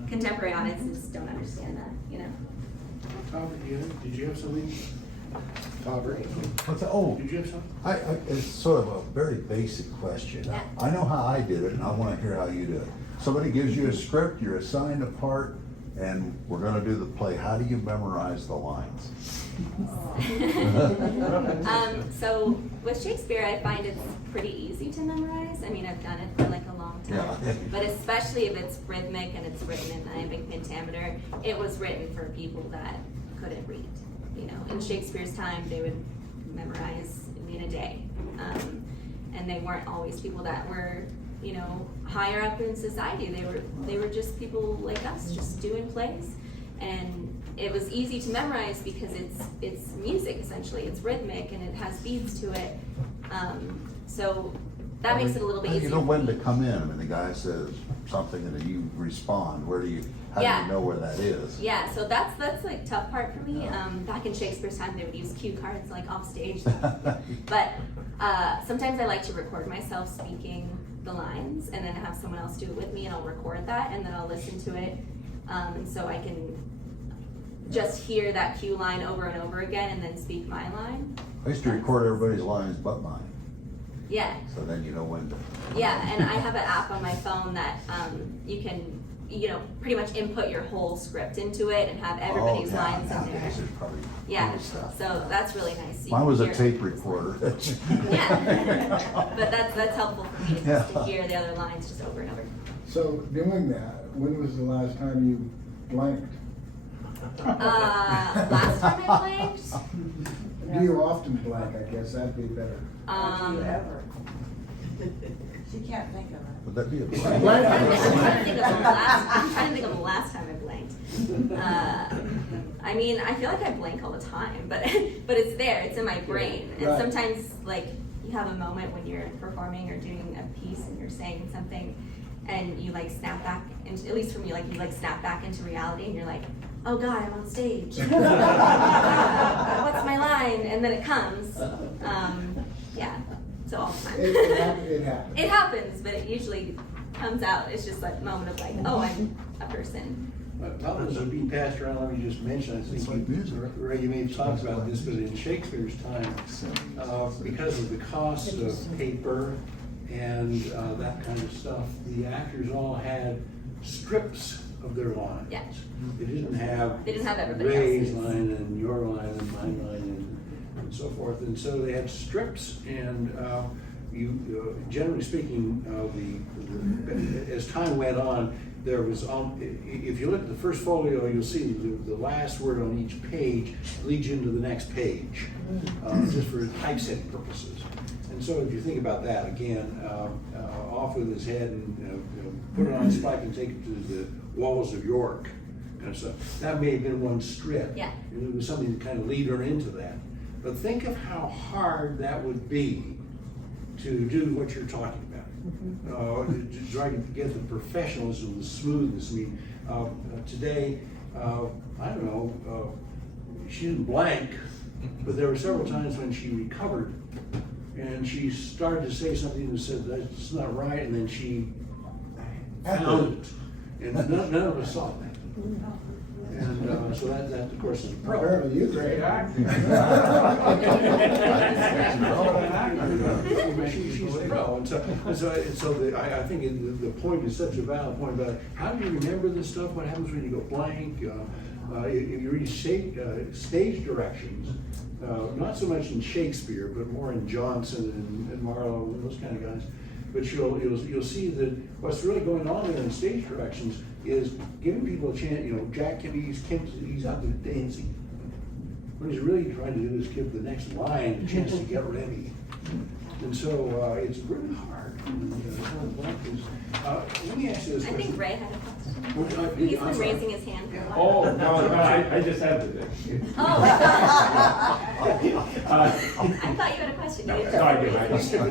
contemporary audiences don't understand that, Did you have something? What's that? Oh, Did you have something? it's sort of a very basic question. Yeah. I know how I did it, and I want to hear how you do it. Somebody gives you a script, you're assigned a part, and we're going to do the play. How do you memorize the lines? So with Shakespeare, I find it's pretty easy to memorize. I mean, I've done it for like a long time. Yeah. But especially if it's rhythmic and it's written in iambic pentameter, it was written for people that couldn't read. In Shakespeare's time, they would memorize in a day. And they weren't always people that were, higher up in society. They were just people like us, just doing plays. And it was easy to memorize because it's music, essentially. It's rhythmic and it has beats to it. So that makes it a little bit easier. You know when to come in. I mean, the guy says something and then you respond. How do you know where that is? Yeah, so that's like tough part for me. Back in Shakespeare's time, they would use cue cards like off stage. But sometimes I like to record myself speaking the lines and then have someone else do it with me, and I'll record that and then I'll listen to it. So I can just hear that cue line over and over again and then speak my line. I used to record everybody's lines but mine. Yeah. So then you know when to. Yeah, and I have an app on my phone that you can, pretty much input your whole script into it and have everybody's lines in there. Yeah, so that's really nice. So mine was a hear tape recorder. Yeah, but that's helpful for me just to hear the other lines just over and over. So doing that, when was the last time you blanked? Last time I blanked? Do you often blank? I guess that'd be better. Do you ever? She can't think of it. Would that be a I'm trying to think of the last time I blanked. I mean, I feel like I blank all the time, but it's there. It's in my brain. And Right. sometimes, like, you have a moment when you're performing or doing a piece and you're saying something, and you like snap back. And at least for me, like you like snap back into reality, and you're like, oh God, I'm on stage. What's my line? And then it comes. Yeah. So all the time. It happens. It happens, but it usually comes out. It's just that moment of like, oh, I'm a person. Well, this would be passed around, let me just mention, I think Ray, you may have talked about this, but in Shakespeare's time, because of the cost of paper and that kind of stuff, the actors all had strips of their lines. Yeah. They didn't have. They didn't have everybody Ray's else's. line and your line and my line and so forth. And so they had strips, and generally speaking, as time went on, there was, if you look at the first folio, you'll see the last word on each page leads you into the next page, just for typesetting purposes. And so if you think about that, again, off with his head and put it on a spike and take it to the walls of York, kind of stuff. That may have been one strip. Yeah. And it was something to kind of lead her into that. But think of how hard that would be to do what you're talking about. To try to get the professionalism, the smoothness. I mean, today, I don't know, she didn't blank, but there were several times when she recovered and she started to say something and said, that's not right, and then she found it. And none of us saw that. And so that of course is a problem. Apparently you great. She's a pro, and so I think the point is such a valid point about how do you remember this stuff? What happens when you go blank? If you read stage directions, not so much in Shakespeare, but more in Johnson and Marlowe and those kind of guys. But you'll see that what's really going on there in stage directions is giving people a chance. You know, Jack he's out there dancing. What he's really trying to do is give the next line a chance to get ready. And so it's really hard. Let me ask you this question. I think Ray had a question. He's been raising his hand for a while. Oh, no, I just have it. Oh. I thought you had a question. You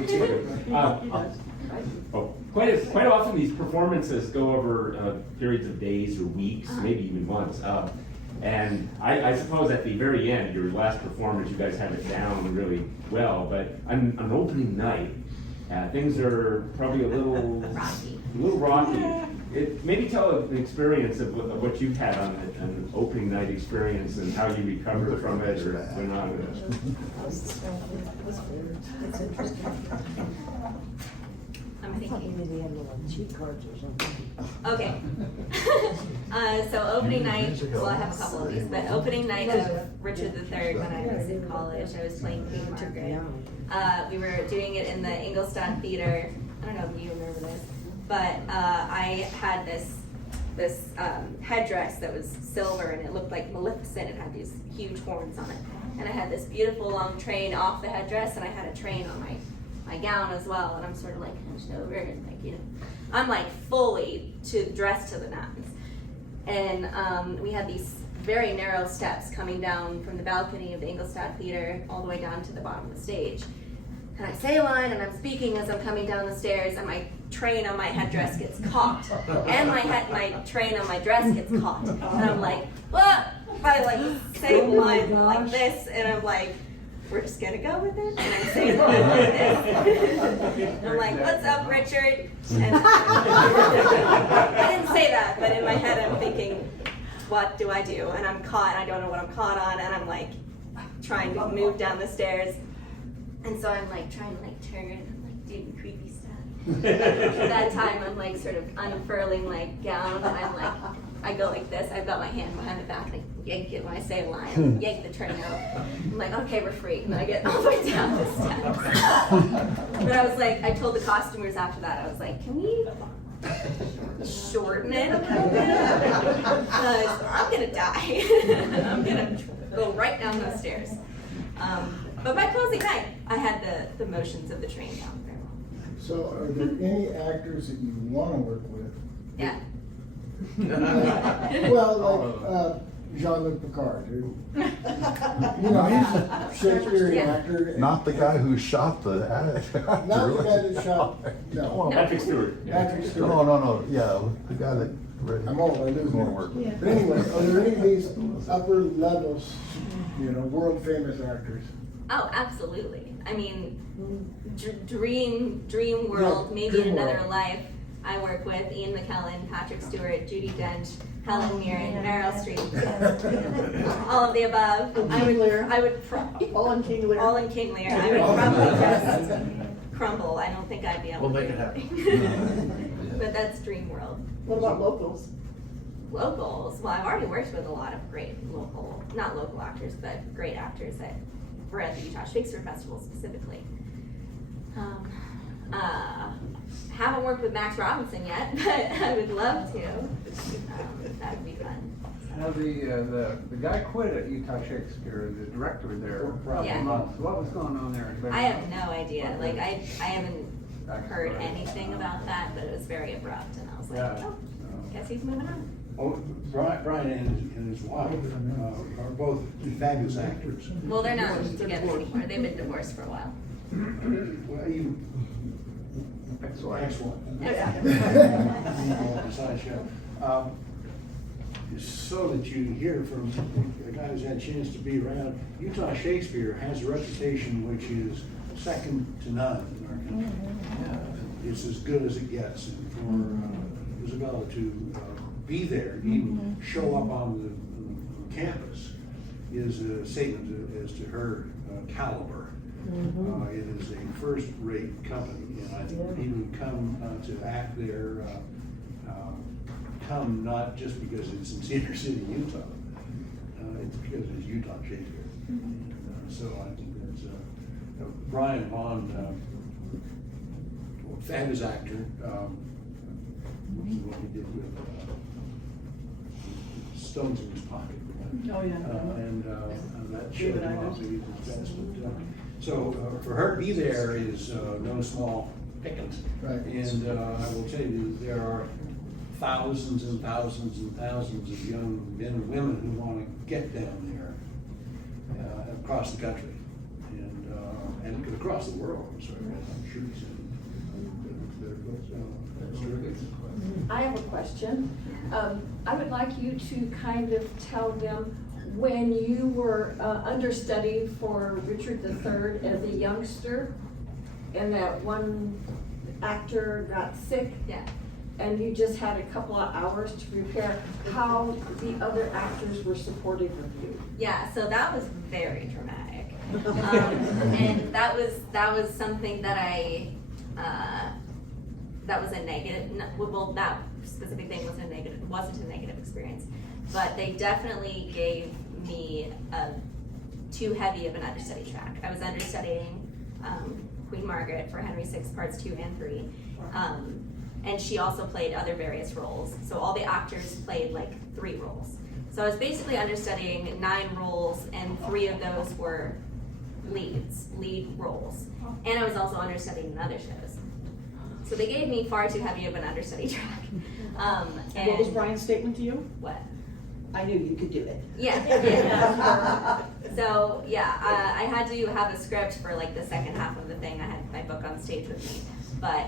didn't. Quite often these performances go over periods of days or weeks, maybe even months. And I suppose at the very end, your last performance, you guys have it down really well. But on an opening night, things are probably a little rocky. Maybe tell an experience of what you've had on an opening night experience and how you recovered from it or went on with it. I'm thinking. Maybe they had little cheat cards or something. Okay. So opening night, well, I have a couple of these, but opening night of Richard III when I was in college, I was playing Queen Margaret. We were doing it in the Ingolstadt Theater. I don't know if you remember this, but I had this headdress that was silver and it looked like Maleficent. It had these huge horns on it. And I had this beautiful long train off the headdress and I had a train on my gown as well, and I'm sort of like hunched over and like, you know, I'm like fully dressed to the nines. And we had these very narrow steps coming down from the balcony of the Ingolstadt Theater all the way down to the bottom of the stage. And I say a line and I'm speaking as I'm coming down the stairs and my train on my headdress gets caught. And my train on my dress gets caught. And I'm like, what? I like say a line like this and I'm like, we're just gonna go with it. And I say it like this. I'm like, what's up, Richard? And I didn't say that, but in my head I'm thinking, what do I do? And I'm caught, I don't know what I'm caught on, and I'm like trying to move down the stairs. And so I'm like trying to like turn and I'm like doing creepy stuff. At that time I'm like sort of unfurling my gown and I'm like, I go like this, I've got my hand behind the back, and I yank it when I say a line, yank the train out. I'm like, okay, we're free. And then I get all the way down the steps. But I was like, I told the costumers after that, I was like, can we shorten it a little bit? Because I'm gonna die. I'm gonna go right down those stairs. But by closing night, I had the motions of the train down very well. So are there any actors that you want to work with? Yeah. Well, like Jean-Luc Picard, who, you know, he's a Shakespearean actor. Not the guy who shot the actor. Not the guy that shot, no. Patrick Stewart. Patrick Stewart. No, yeah, the guy that. I'm old, I lose More my work. But anyway, are there any of these upper levels, you know, world famous actors? Oh, absolutely. I mean, dream world, Yeah, maybe in dream another world. life. I work with Ian McKellen, Patrick Stewart, Judi Dench, Helen Mirren, Meryl Streep, all of the above. I would probably all in King Lear. All in King Lear. I would probably just crumble. I don't think I'd be able We'll to make do it happen. anything. But that's dream world. What about locals? locals, well, I've already worked with a lot of great local, not local actors, but great actors that were at the Utah Shakespeare Festival specifically. Haven't worked with Max Robinson yet, but I would love to. That would be fun. Now, the guy quit at Utah Shakespeare, the director there, for a Yeah. month. What was going on there? I have no idea. Like, I haven't heard anything about that, but it was very abrupt, and I was like, Yeah. oh, guess he's moving on. Oh, Brian and his wife are both fabulous actors. Well, they're not together anymore. They've been divorced for a while. Well, even excellent. Besides, yeah. So that you hear from a guy who's had a chance to be around, Utah Shakespeare has a reputation which is second to none in our country. It's as good as it gets, and for Isabella to be there, even show up on the campus, is a statement as to her caliber. It is a first-rate company, and I think people who come to act there come not just because it's in Cedar City, Utah. It's because it's Utah Shakespeare. So I think that's Brian Bond, fabulous actor. Which is what he did with Stones in His Pocket. Oh, yeah. And that showed him off to his best. So for her to be there is no small pickings. Right. And I will tell you, there are thousands and thousands and thousands of young men and women who want to get down there across the country and across the world. I'm sorry, I'm sure he's that's terrific. I have a question. I would like you to kind of tell them when you were understudy for Richard III as a youngster, and that one actor got sick. Yeah. And you just had a couple of hours to prepare, how the other actors were supportive of you. Yeah, so that was very dramatic. And that was something that that was a negative, well, that specific thing wasn't a negative experience, but they definitely gave me too heavy of an understudy track. I was understudying Queen Margeret for Henry VI parts 2 and 3. And she also played other various roles. So all the actors played like 3 roles. So I was basically understudying 9 roles, and 3 of those were lead roles. And I was also understudying in other shows. So they gave me far too heavy of an understudy track. And what was Brian's statement to you? What? I knew you could do it. Yeah. So yeah, I had to have a script for like the second half of the thing. I had my book on stage with me, but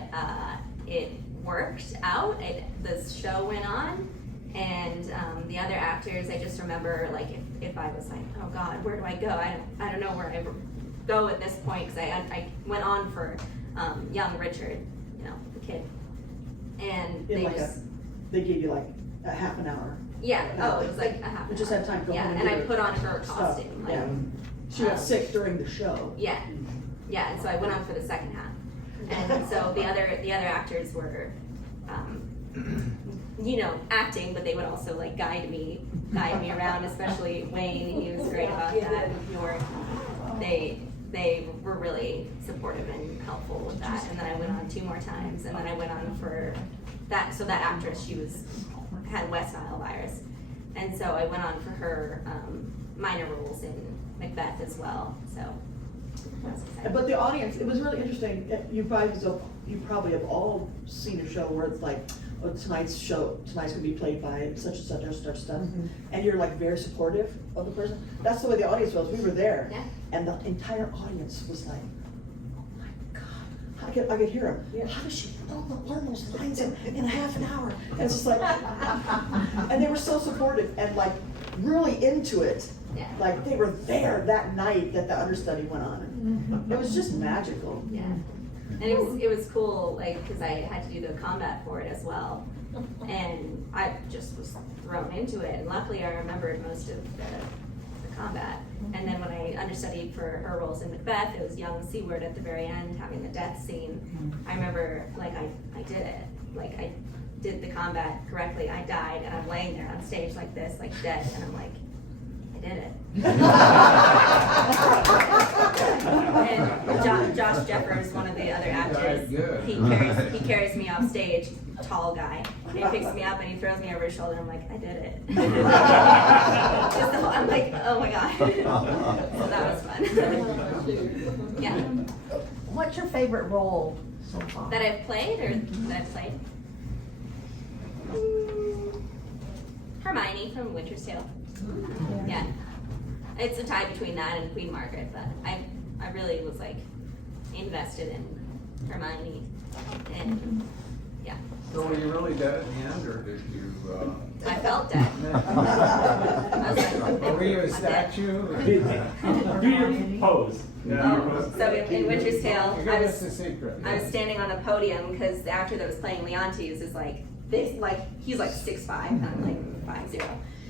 it worked out. The show went on, and the other actors, I just remember like if I was like, oh God, where do I go? I don't know where I go at this point, because I went on for young Richard, you know, the kid, and they gave you like a half an hour. Yeah. Oh, it was like a half an hour. You just had time to go home and do I put on her stuff. costume. Like, Yeah. She got sick during the show. Yeah. Yeah, and so I went on for the second half. And so the other actors were, you know, acting, but they would also like guide me around, especially Wayne. He was great about that. They were really supportive and helpful with that. And then I went on 2 more times, and then I went on for that. So that actress, she had West Nile virus, and so I went on for her minor roles in Macbeth as well. So. But the audience, it was really interesting. You probably have all seen a show where it's like, oh, tonight's gonna be played by such and such and such stuff, and you're like very supportive of the person. That's the way the audience was. We were there, and the entire audience was like, oh my God, I could hear them. Yeah. How does she learn those lines in a half an hour? And it's just like, and they were so supportive and like really into it. Yeah. Like they were there that night that the understudy went on. It was just magical. Yeah. And it was cool, like, because I had to do the combat for it as well, and I just was thrown into it. And luckily, I remembered most of the combat. And then when I understudied for her roles in Macbeth, it was young Seward at the very end having the death scene. I remember, like, I did it. Like, did the combat correctly. I died, and I'm laying there on stage like this, like dead, and I'm like, I did it. And Josh Jeffers, one of the other actors, he carries me off stage, tall guy. And he picks me up and he throws me over his shoulder. I'm like, I did it. I'm like, oh my god. So that was fun. Yeah. What's your favorite role so far? That I've played or that I've played? Hermione from Winter's Tale. Yeah. It's a tie between that and Queen Margaret, but I really was like invested in Hermione, and yeah. So were you really dead at the end, or did you? I felt dead. I was like, Were you a I'm dead. statue? Do your pose. Oh, so in Winter's Tale, Give us the secret. I was standing on the podium because the actor that was playing Leontes is like this, like he's like 6'5" and I'm like 5'0".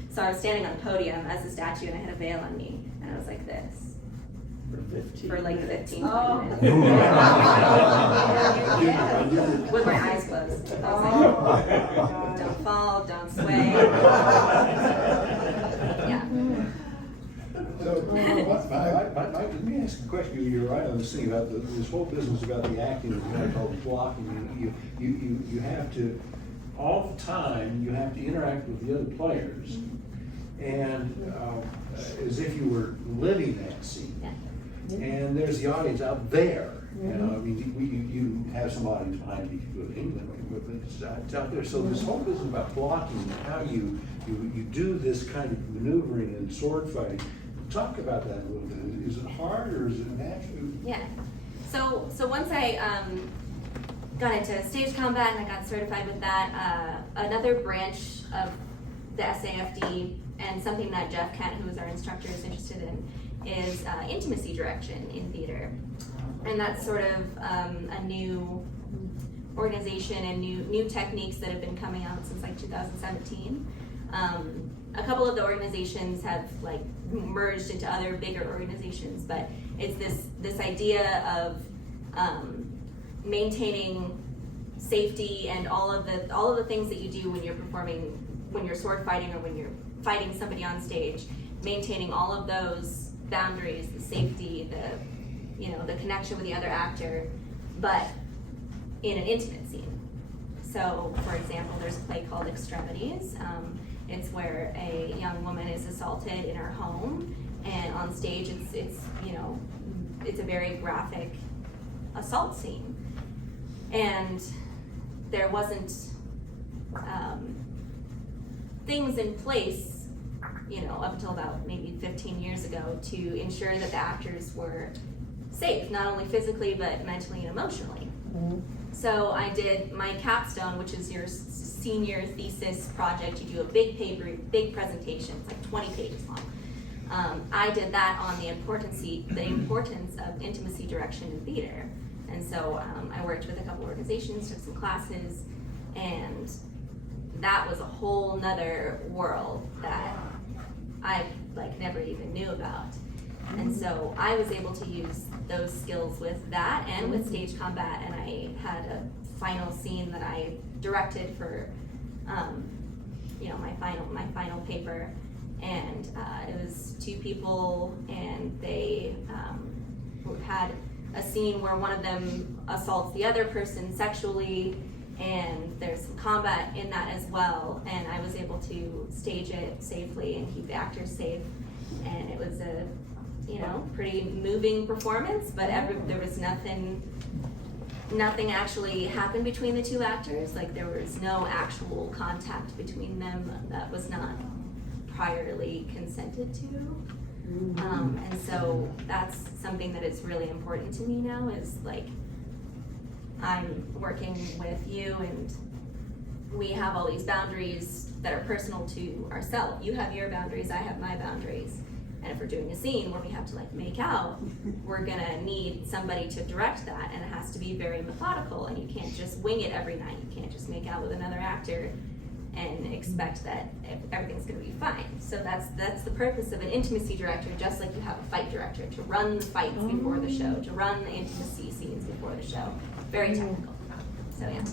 So I was standing on the podium as a statue and I had a veil on me and I was like this. For like 15 minutes. With my eyes closed. I was like, don't fall, don't sway. Yeah. So, let me ask a question. You're right on this thing about this whole business about the acting is what I call blocking. You have to, all the time, you have to interact with the other players, and as if you were living that scene. And there's the audience out there. You know, I mean, you have some audience behind you in England, but it's out there. So this whole business about blocking and how you do this kind of maneuvering and sword fighting. Talk about that a little bit. Is it hard or is it natural? Yeah. So once I got into stage combat and I got certified with that, another branch of the SAFD and something that Jeff Kent, who is our instructor, is interested in is intimacy direction in theater. And that's sort of a new organization and new techniques that have been coming out since like 2017. A couple of the organizations have like merged into other bigger organizations, but it's this idea of maintaining safety and all of the things that you do when you're performing, when you're sword fighting or when you're fighting somebody on stage, maintaining all of those boundaries, the safety, the connection with the other actor, but in an intimate scene. So, for example, there's a play called Extremities. It's where a young woman is assaulted in her home, and on stage, it's a very graphic assault scene, and there wasn't things in place, up until about maybe 15 years ago to ensure that the actors were safe, not only physically, but mentally and emotionally. Mm-hmm. So I did my capstone, which is your senior thesis project. You do a big paper, big presentation, it's like 20 pages long. I did that on the importance of intimacy direction in theater. And so I worked with a couple organizations, took some classes, and that was a whole nother world that I never even knew about. And so I was able to use those skills with that and with stage combat, and I had a final scene that I directed for my final paper, and it was two people, and they had a scene where one of them assaults the other person sexually, and there's some combat in that as well, and I was able to stage it safely and keep the actors safe, and it was a pretty moving performance, but there was nothing actually happened between the two actors. Like, there was no actual contact between them that was not priorly consented to. And so that's something that is really important to me now, is like, I'm working with you and we have all these boundaries that are personal to ourselves. You have your boundaries, I have my boundaries. And if we're doing a scene where we have to make out, we're gonna need somebody to direct that, and it has to be very methodical, and you can't just wing it every night. You can't just make out with another actor and expect that everything's gonna be fine. So that's the purpose of an intimacy director, just like you have a fight director, to run the fights before the show, to run the intimacy scenes before the show. Very technical. So yeah.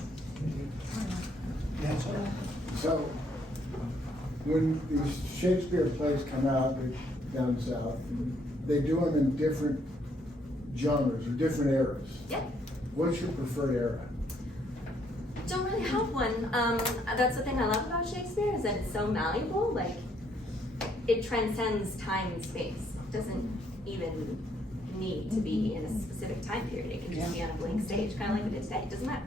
That's all. So, when these Shakespeare plays come out down south, they do them in different genres or different eras. Yeah. What's your preferred era? Don't really have one. That's the thing I love about Shakespeare is that it's so malleable. Like, it transcends time and space. It doesn't even need to be in a specific time period. It can just be on a blank stage, kind of like we did today. It doesn't matter.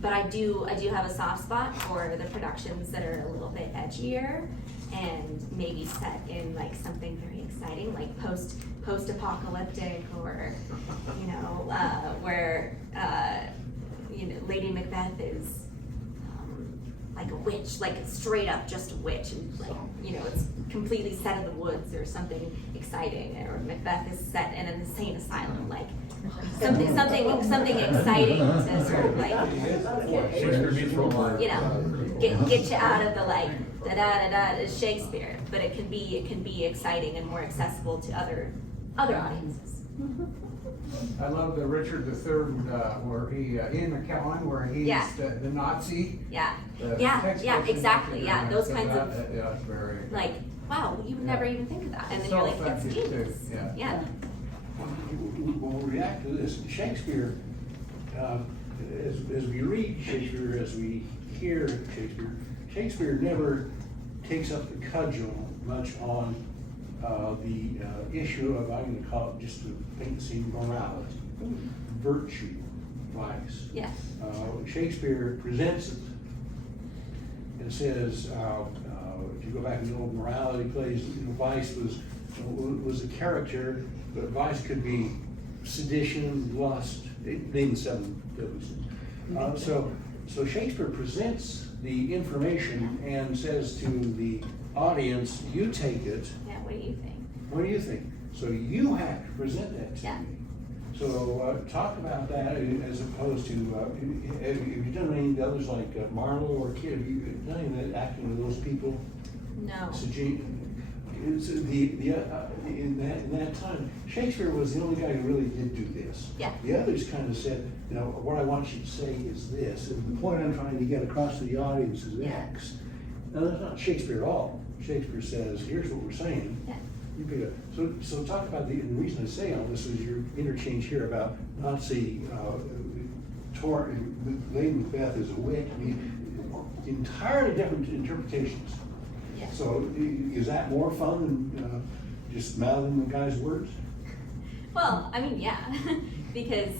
But I do have a soft spot for the productions that are a little bit edgier and maybe set in like something very exciting, like post-apocalyptic, or where Lady Macbeth is like a witch, like straight up just a witch, and like it's completely set in the woods or something exciting, or Macbeth is set in an insane asylum, like something exciting to sort of like get you out of the like da da da da is Shakespeare, but it can be exciting and more accessible to other audiences. I love the Richard III, where he, Ian McKellen, where he's the Nazi. Yeah, exactly, yeah, those kinds of, it's very. like, wow, you would never even think of that, and then you're like, it's genius. Yeah. We'll react to this. Shakespeare, as we read Shakespeare, as we hear Shakespeare, Shakespeare never takes up the cudgel much on the issue of, I'm going to call it, just to paint the scene, morality, virtue, vice. Yeah. Shakespeare presents it and says, if you go back in the old morality plays, vice was a character, but vice could be sedition, lust, name 7 those. So Shakespeare presents the information and says to the audience, you take it. Yeah, what do you think? What do you think? So you have to present that to me. So talk about that as opposed to, have you done any of the others like Marlowe or Kidd? Have you done any of that acting with those people? No. In that time, Shakespeare was the only guy who really did do this. Yeah. The others kind of said, what I want you to say is this, and the point I'm trying to get across to the audience is X. Now, that's not Shakespeare at all. Shakespeare says, here's what we're saying. Yeah. You pick it up. So talk about the reason I say all this is your interchange here about Nazi, Lady Macbeth is a witch. I mean, entirely different interpretations. Yeah. So is that more fun than just mouthing the guy's words? Well, I mean, yeah, because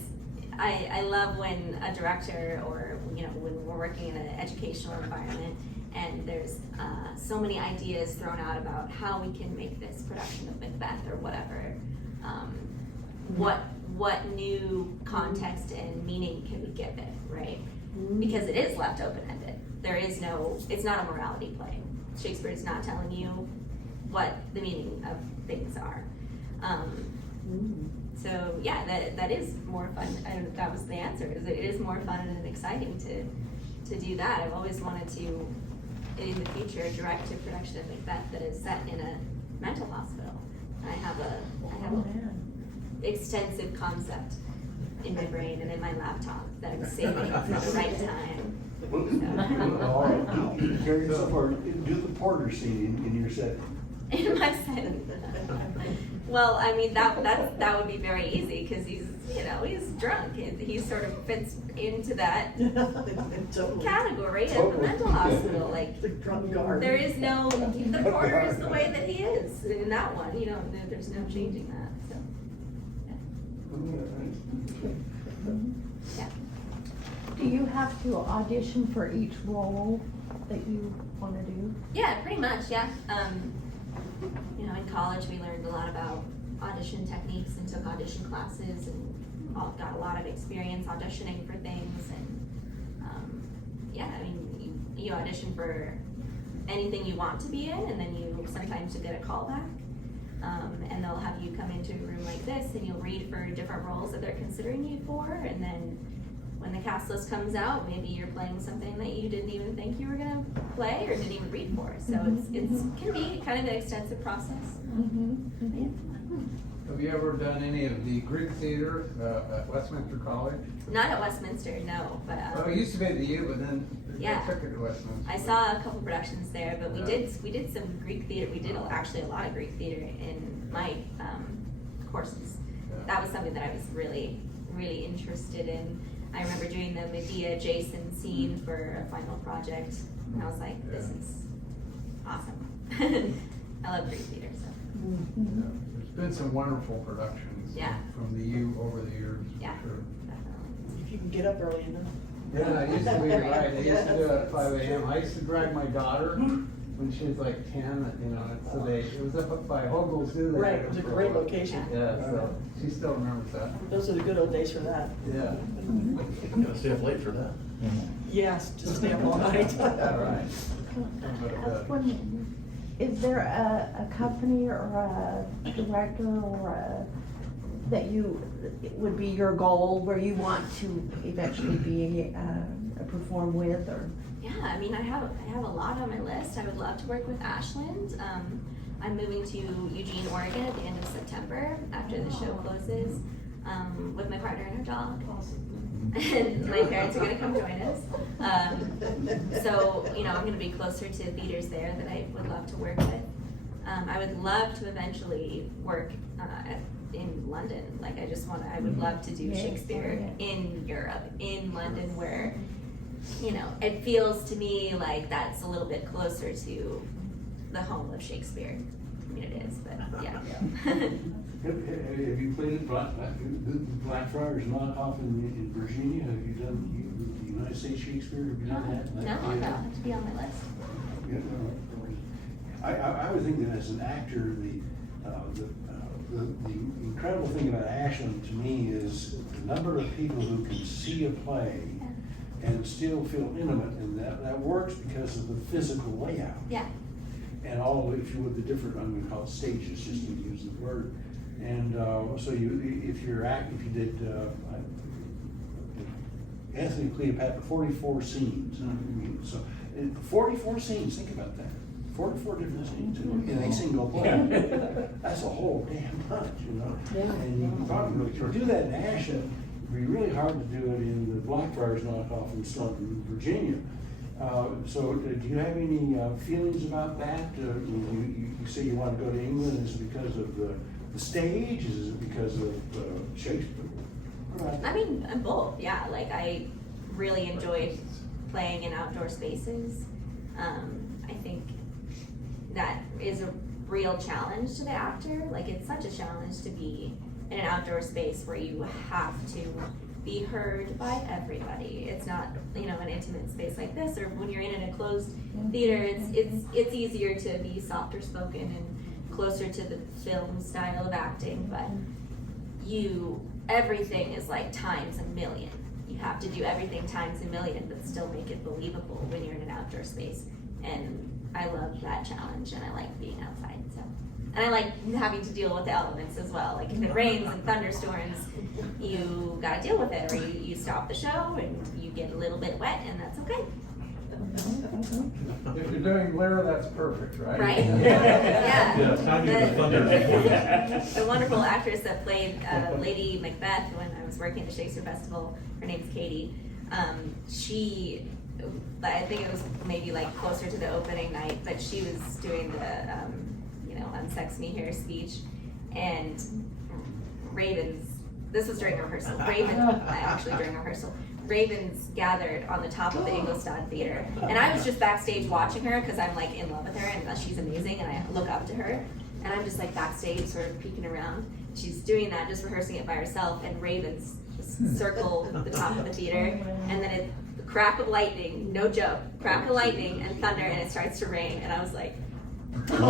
I love when a director or when we're working in an educational environment and there's so many ideas thrown out about how we can make this production of Macbeth or whatever. What new context and meaning can we give it, right? Because it is left open-ended. It's not a morality play. Shakespeare is not telling you what the meaning of things are. So yeah, that is more fun. And that was the answer. It is more fun and exciting to do that. I've always wanted to, in the future, direct a production of Macbeth that is set in a mental hospital. I have a extensive concept in my brain and in my laptop that I'm saving for the right time. All right, carry this up, or do the Porter scene in your set. In my set. Well, I mean that would be very easy because he's drunk. He sort of fits into that category of the mental hospital. Like there is no, the Porter is the way that he is in that one. There's no changing that. So yeah. Do you have to audition for each role that you want to do? Yeah, pretty much, yeah. In college we learned a lot about audition techniques and took audition classes and got a lot of experience auditioning for things, and you audition for anything you want to be in, and then you sometimes get a callback. And they'll have you come into a room like this and you'll read for different roles that they're considering you for, and then when the cast list comes out, maybe you're playing something that you didn't even think you were gonna play or didn't even read for. So it can be kind of an extensive process. Mm-hmm. Yeah. Have you ever done any of the Greek theater at Westminster College? Not at Westminster, no, but Well, it used to be at the U, but then yeah. they took it to Westminster. I saw a couple productions there, but we did some Greek theater. We did actually a lot of Greek theater in my courses. That was something that I was really interested in. I remember doing the Medea Jason scene for a final project, and I was like, this is awesome. I love Greek theater, so. Yeah, there's been some wonderful productions from the U over the years, Yeah. for sure. If you can get up early enough. Yeah, I used to be right. I used to do it at 5 a.m. I used to drag my daughter when she was like 10, you know, so it was up by Hogle Zoo. Right, it was a great location. Yeah, so she still remembers that. Those are the good old days for that. Yeah. You gotta stay up late for that. Yes, just stay up all night. Yeah, right. Ask one, is there a company or a director or that would be your goal where you want to eventually be perform with, or? Yeah, I mean, I have a lot on my list. I would love to work with Ashland. I'm moving to Eugene, Oregon at the end of September after the show closes with my partner and our dog. And my parents are going to come join us. So, you know, I'm going to be closer to theaters there that I would love to work with. I would love to eventually work in London. Like, I would love to do Shakespeare in Europe, in London, where, you know, it feels to me like that's a little bit closer to the home of Shakespeare. I mean, it is, but yeah. Have you played at Blackfriars Knockoff in Virginia? Have you done the United States Shakespeare? Have you done that? No, that'll have to be on my list. Yeah, I would think that as an actor, the incredible thing about Ashland to me is the number of people who can see a play and still feel intimate, and that works because of the physical layout. Yeah. And all, if you would, the different, I'm going to call it stages, just to use the word. And so if you did Anthony and Cleopatra, 44 scenes. I mean, so 44 scenes, think about that. 44 different scenes in a single play. That's a whole damn bunch, you know? Yeah. And you probably do that in Ashland. It'd be really hard to do it in the Blackfriars Knockoff in Staunton, Virginia. So do you have any feelings about that? You say you want to go to England. Is it because of the stage? Is it because of Shakespeare? I mean, both, yeah. Like, I really enjoyed playing in outdoor spaces. I think that is a real challenge to the actor. Like, it's such a challenge to be in an outdoor space where you have to be heard by everybody. It's not, you know, an intimate space like this, or when you're in an enclosed theater, it's easier to be softer spoken and closer to the film style of acting, but everything is like times a million. You have to do everything times a million, but still make it believable when you're in an outdoor space. And I love that challenge, and I like being outside, so. And I like having to deal with the elements as well. Like, if it rains and thunderstorms, you gotta deal with it, or you stop the show and you get a little bit wet, and that's okay. If you're doing Lear, that's perfect, right? Right? Yeah. Yeah, it's time to get the thunder. The wonderful actress that played Lady Macbeth when I was working at the Shakespeare Festival, her name's Katie. I think it was maybe like closer to the opening night, but she was doing the, unsex me here speech, and this was during rehearsal, ravens gathered on the top of the Ingolstadt Theater, and I was just backstage watching her because I'm like in love with her and she's amazing, and I look up to her, and I'm just like backstage sort of peeking around. She's doing that, just rehearsing it by herself, and ravens just circle the top of the theater, and then the crack of lightning, no joke, crack of lightning and thunder, and it starts to rain, and I was like, oh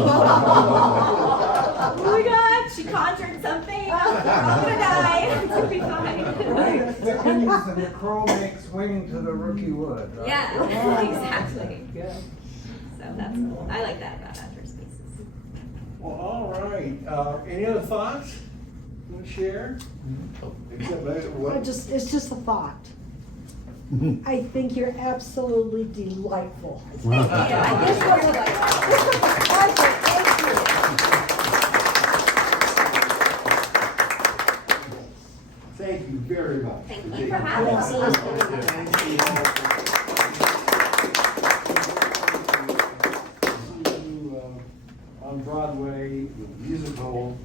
my God, she conjured something. We're all gonna die. It's gonna be fine. Right. That means the crow makes wing to the rookie wood, right? Yeah, exactly. Yeah. So I like that about outdoor spaces. Well, all right. Any other thoughts you want to share? Except it's just a thought. I think you're absolutely delightful. Thank you. This was a pleasure. Thank you. very much. Thank you for having On Broadway with musical.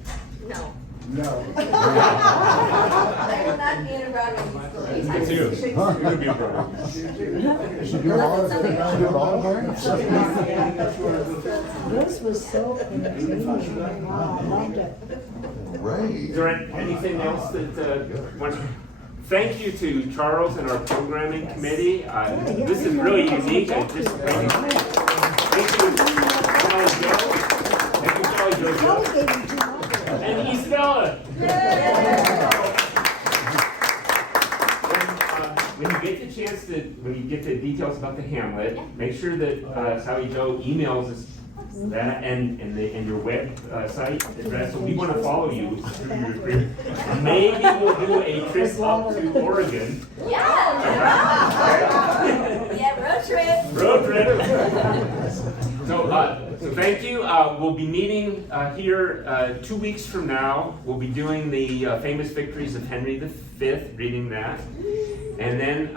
No. No. I will not be in a Broadway musical anytime It's you. soon. Huh? You're gonna be a pro. Should do all of it. This was so entertaining. Wow, I loved it. Great. Is there anything else that, thank you to Charles and our programming committee. This is really unique. Thank you, Charlie Joe. Thank you, Charlie Joe. And Isabella. When you get the chance when you get the details about the Hamlet, make sure that Sally Joe emails us that and your website address. So we want to follow you. Maybe we'll do a trip up to Oregon. Yeah. Yeah, road trip. Road trip. So thank you. We'll be meeting here 2 weeks from now. We'll be doing the famous victories of Henry V, reading that. And then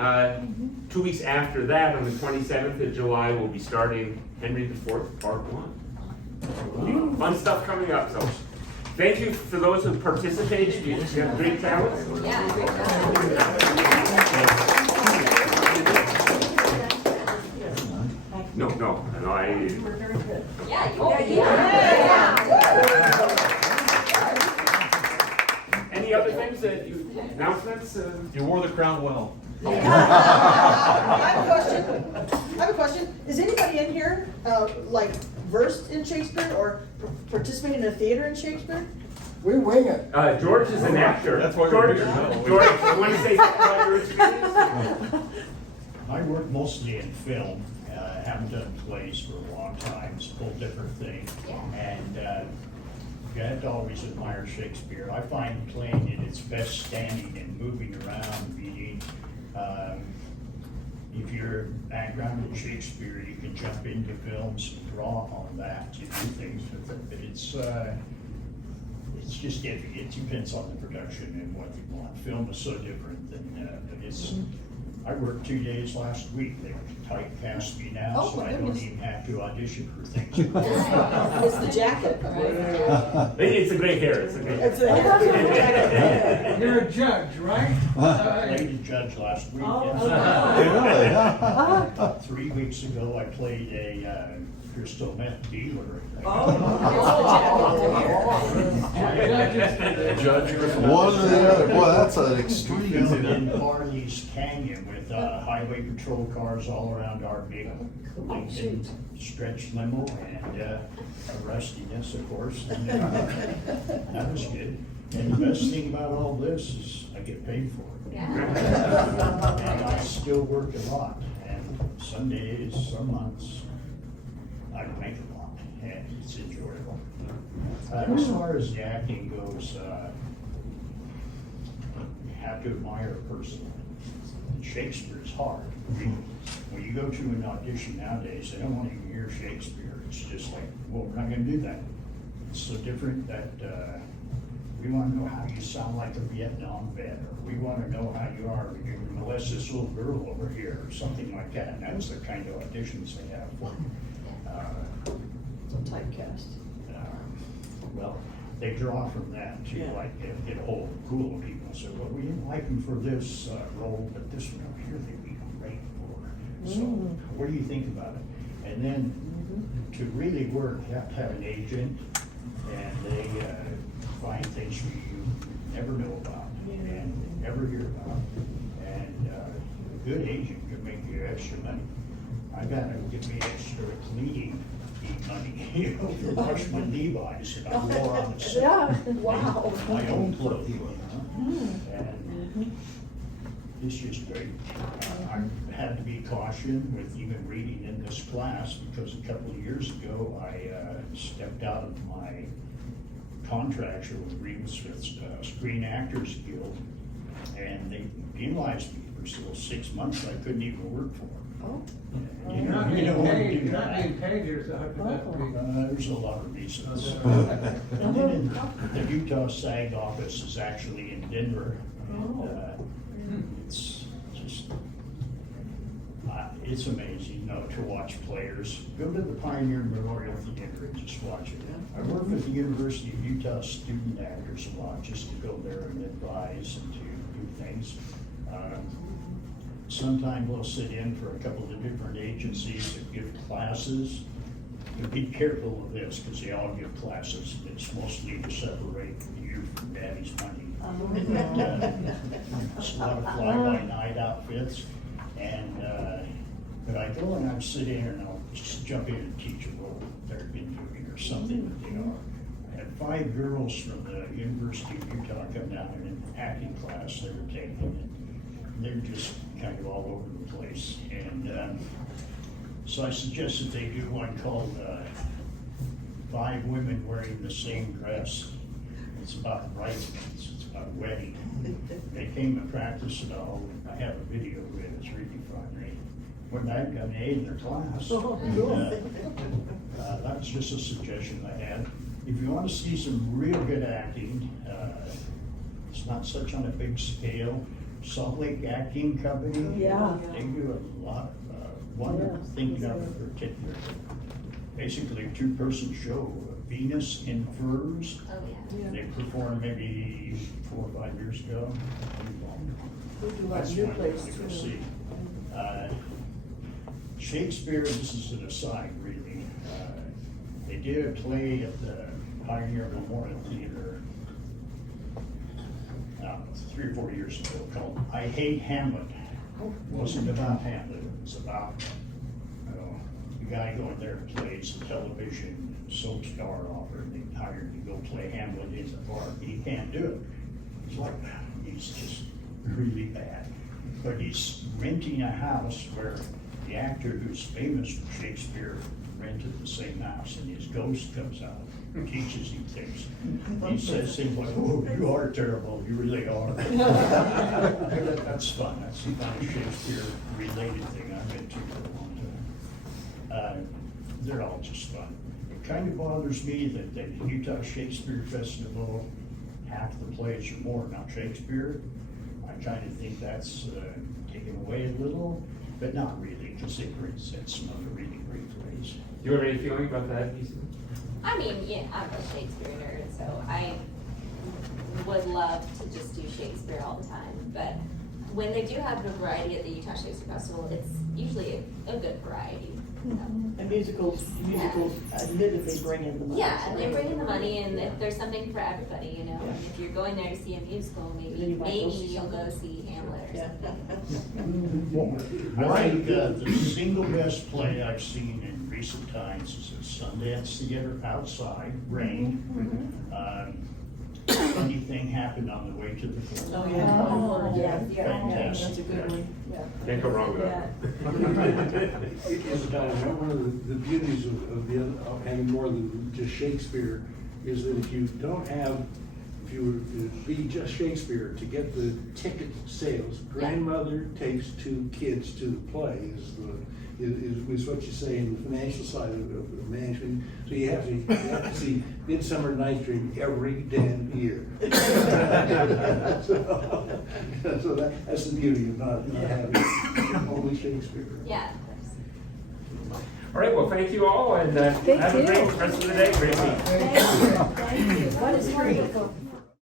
2 weeks after that, on the 27th of July, we'll be starting Henry IV, Part 1. Fun stuff coming up. So thank you for those who participated. You have great talent. Yeah, great talent. No, I. Yeah, Any other things announcements? You wore the crown well. I have a question. Is anybody in here, versed in Shakespeare or participating in a theater in Shakespeare? We wing it. George is an actor. That's why George, we're here. George, you want to say something about your experience? I work mostly in film. Haven't done plays for a long time. It's a whole different thing. And you have to always admire Shakespeare. I find playing it its best standing and moving around, reading. If your background in Shakespeare, you can jump into films and draw on that to do things with it. But it's just iffy. It depends on the production and what you want. Film is so different than I worked 2 days last week. They typecast me now, so I don't even have to audition for things. It's the jacket, right? It's a great hair. It's a great hair. You're a judge, right? I played a judge last week. Really? About 3 weeks ago, I played a crystal meth dealer. Judge. One or the other. Boy, that's an extreme. Filmed in Barley's Canyon with highway patrol cars all around our big Lincoln stretch limo and a rustiness, of course. And, that was good. And the best thing about all this is I get paid for it. And I still work a lot. And some days, some months, I don't make a lot. And it's enjoyable. As far as the acting goes, you have to admire a person. Shakespeare is hard. When you go to an audition nowadays, they don't want to even hear Shakespeare. It's just like, well, we're not going to do that. It's so different that we want to know how you sound like a Vietnam vet, or we want to know how you are when you molest this little girl over here, or something like that. And that's the kind of auditions they have for. It's a typecast. Well, they draw from that to get a whole pool of people. So, well, we didn't like them for this role, but this one over here they'd be great for. So, what do you think about it? And then to really work, you have to have an agent, and they find things you never know about and never hear about. And a good agent can make you extra money. I got to get me extra cleaning money, to wash my Levi's and I wore on the set. Wow. My own clothes, and it's just great. I had to be caution with even reading in this class because a couple of years ago I stepped out of my contractual agreements with Screen Actors Guild, and they penalized me for still 6 months. I couldn't even work for them. You're not being paid yourself. There's a lot of reasons. The Utah SAG office is actually in Denver. It's just, it's amazing, to watch players. Go to the Pioneer Memorial Theater and just watch it. I work with the University of Utah student actors a lot, just to go there and advise and to do things. Sometimes we'll sit in for a couple of different agencies that give classes. You be careful of this, because they all give classes. It's mostly to separate you from daddy's money. It's a lot of fly-by-night outfits, and but I go and I sit in and I'll just jump in and teach a role that they've been doing or something that they are. I had 5 girls from the University of Utah come down in an acting class they were taking, and they're just kind of all over the place. And so I suggested they do one called 5 Women Wearing the Same Dress. It's about bridesmaids, it's about wedding. They came and practiced it all. I have a video of it, it's really fun. When I got an A in their class. Oh, cool. That was just a suggestion I had. If you want to see some real good acting, it's not such on a big scale. Salt Lake Acting Company. Yeah. They do a lot of one I'm thinking of in particular. Basically a 2-person show, Venus in Furs. Oh, yeah. They performed maybe 4 or 5 years ago. We do That's like new one plays to go too. see. Shakespeare, this is an aside really, they did a play at the Pioneer Memorial Theater 3 or 4 years ago called I Hate Hamlet. It wasn't about Hamlet, it was about the guy going there and plays a television soap star opera, and they hired him to go play Hamlet in the park. He can't do it. It's like, he's just really bad. But he's renting a house where the actor who's famous for Shakespeare rented the same house, and his ghost comes out and teaches him things. He says things like, "Oh, you are terrible, you really are." That's fun. That's the kind of Shakespeare-related thing I've been to for a long time. They're all just fun. It kind of bothers me that the Utah Shakespeare Festival, half the plays or more not Shakespeare. I kind of think that's taken away a little, but not really, because they present some other really great plays. Do you have any feeling about that, Lisa? I mean, yeah, I'm a Shakespeare nerd, so I would love to just do Shakespeare all the time. But when they do have a variety at the Utah Shakespeare Festival, it's usually a good variety. And musicals admittedly bring in the money. Yeah, and they bring in the money, and if there's something for everybody, you know. And if you're going there to see a musical, maybe you'll go see Hamlet or something. I think the single best play I've seen in recent times is at Sundance Theater outside, rain. Funny thing happened on the way to the film. Oh, yeah. Oh, yeah. Fantastic. That's a good one. Yeah. Can't go wrong with that. Isabella, one of the beauties of having more than just Shakespeare is that if you were to be just Shakespeare, to get the ticket sales, grandmother takes 2 kids to the play is what you say in the financial side of management. So you have to see Midsummer Night's Dream every damn year. so that's the beauty of not having only Shakespeare. Yeah. All right, well, thank you all, and have a great rest of the day. Great week. Thank you. What is wonderful.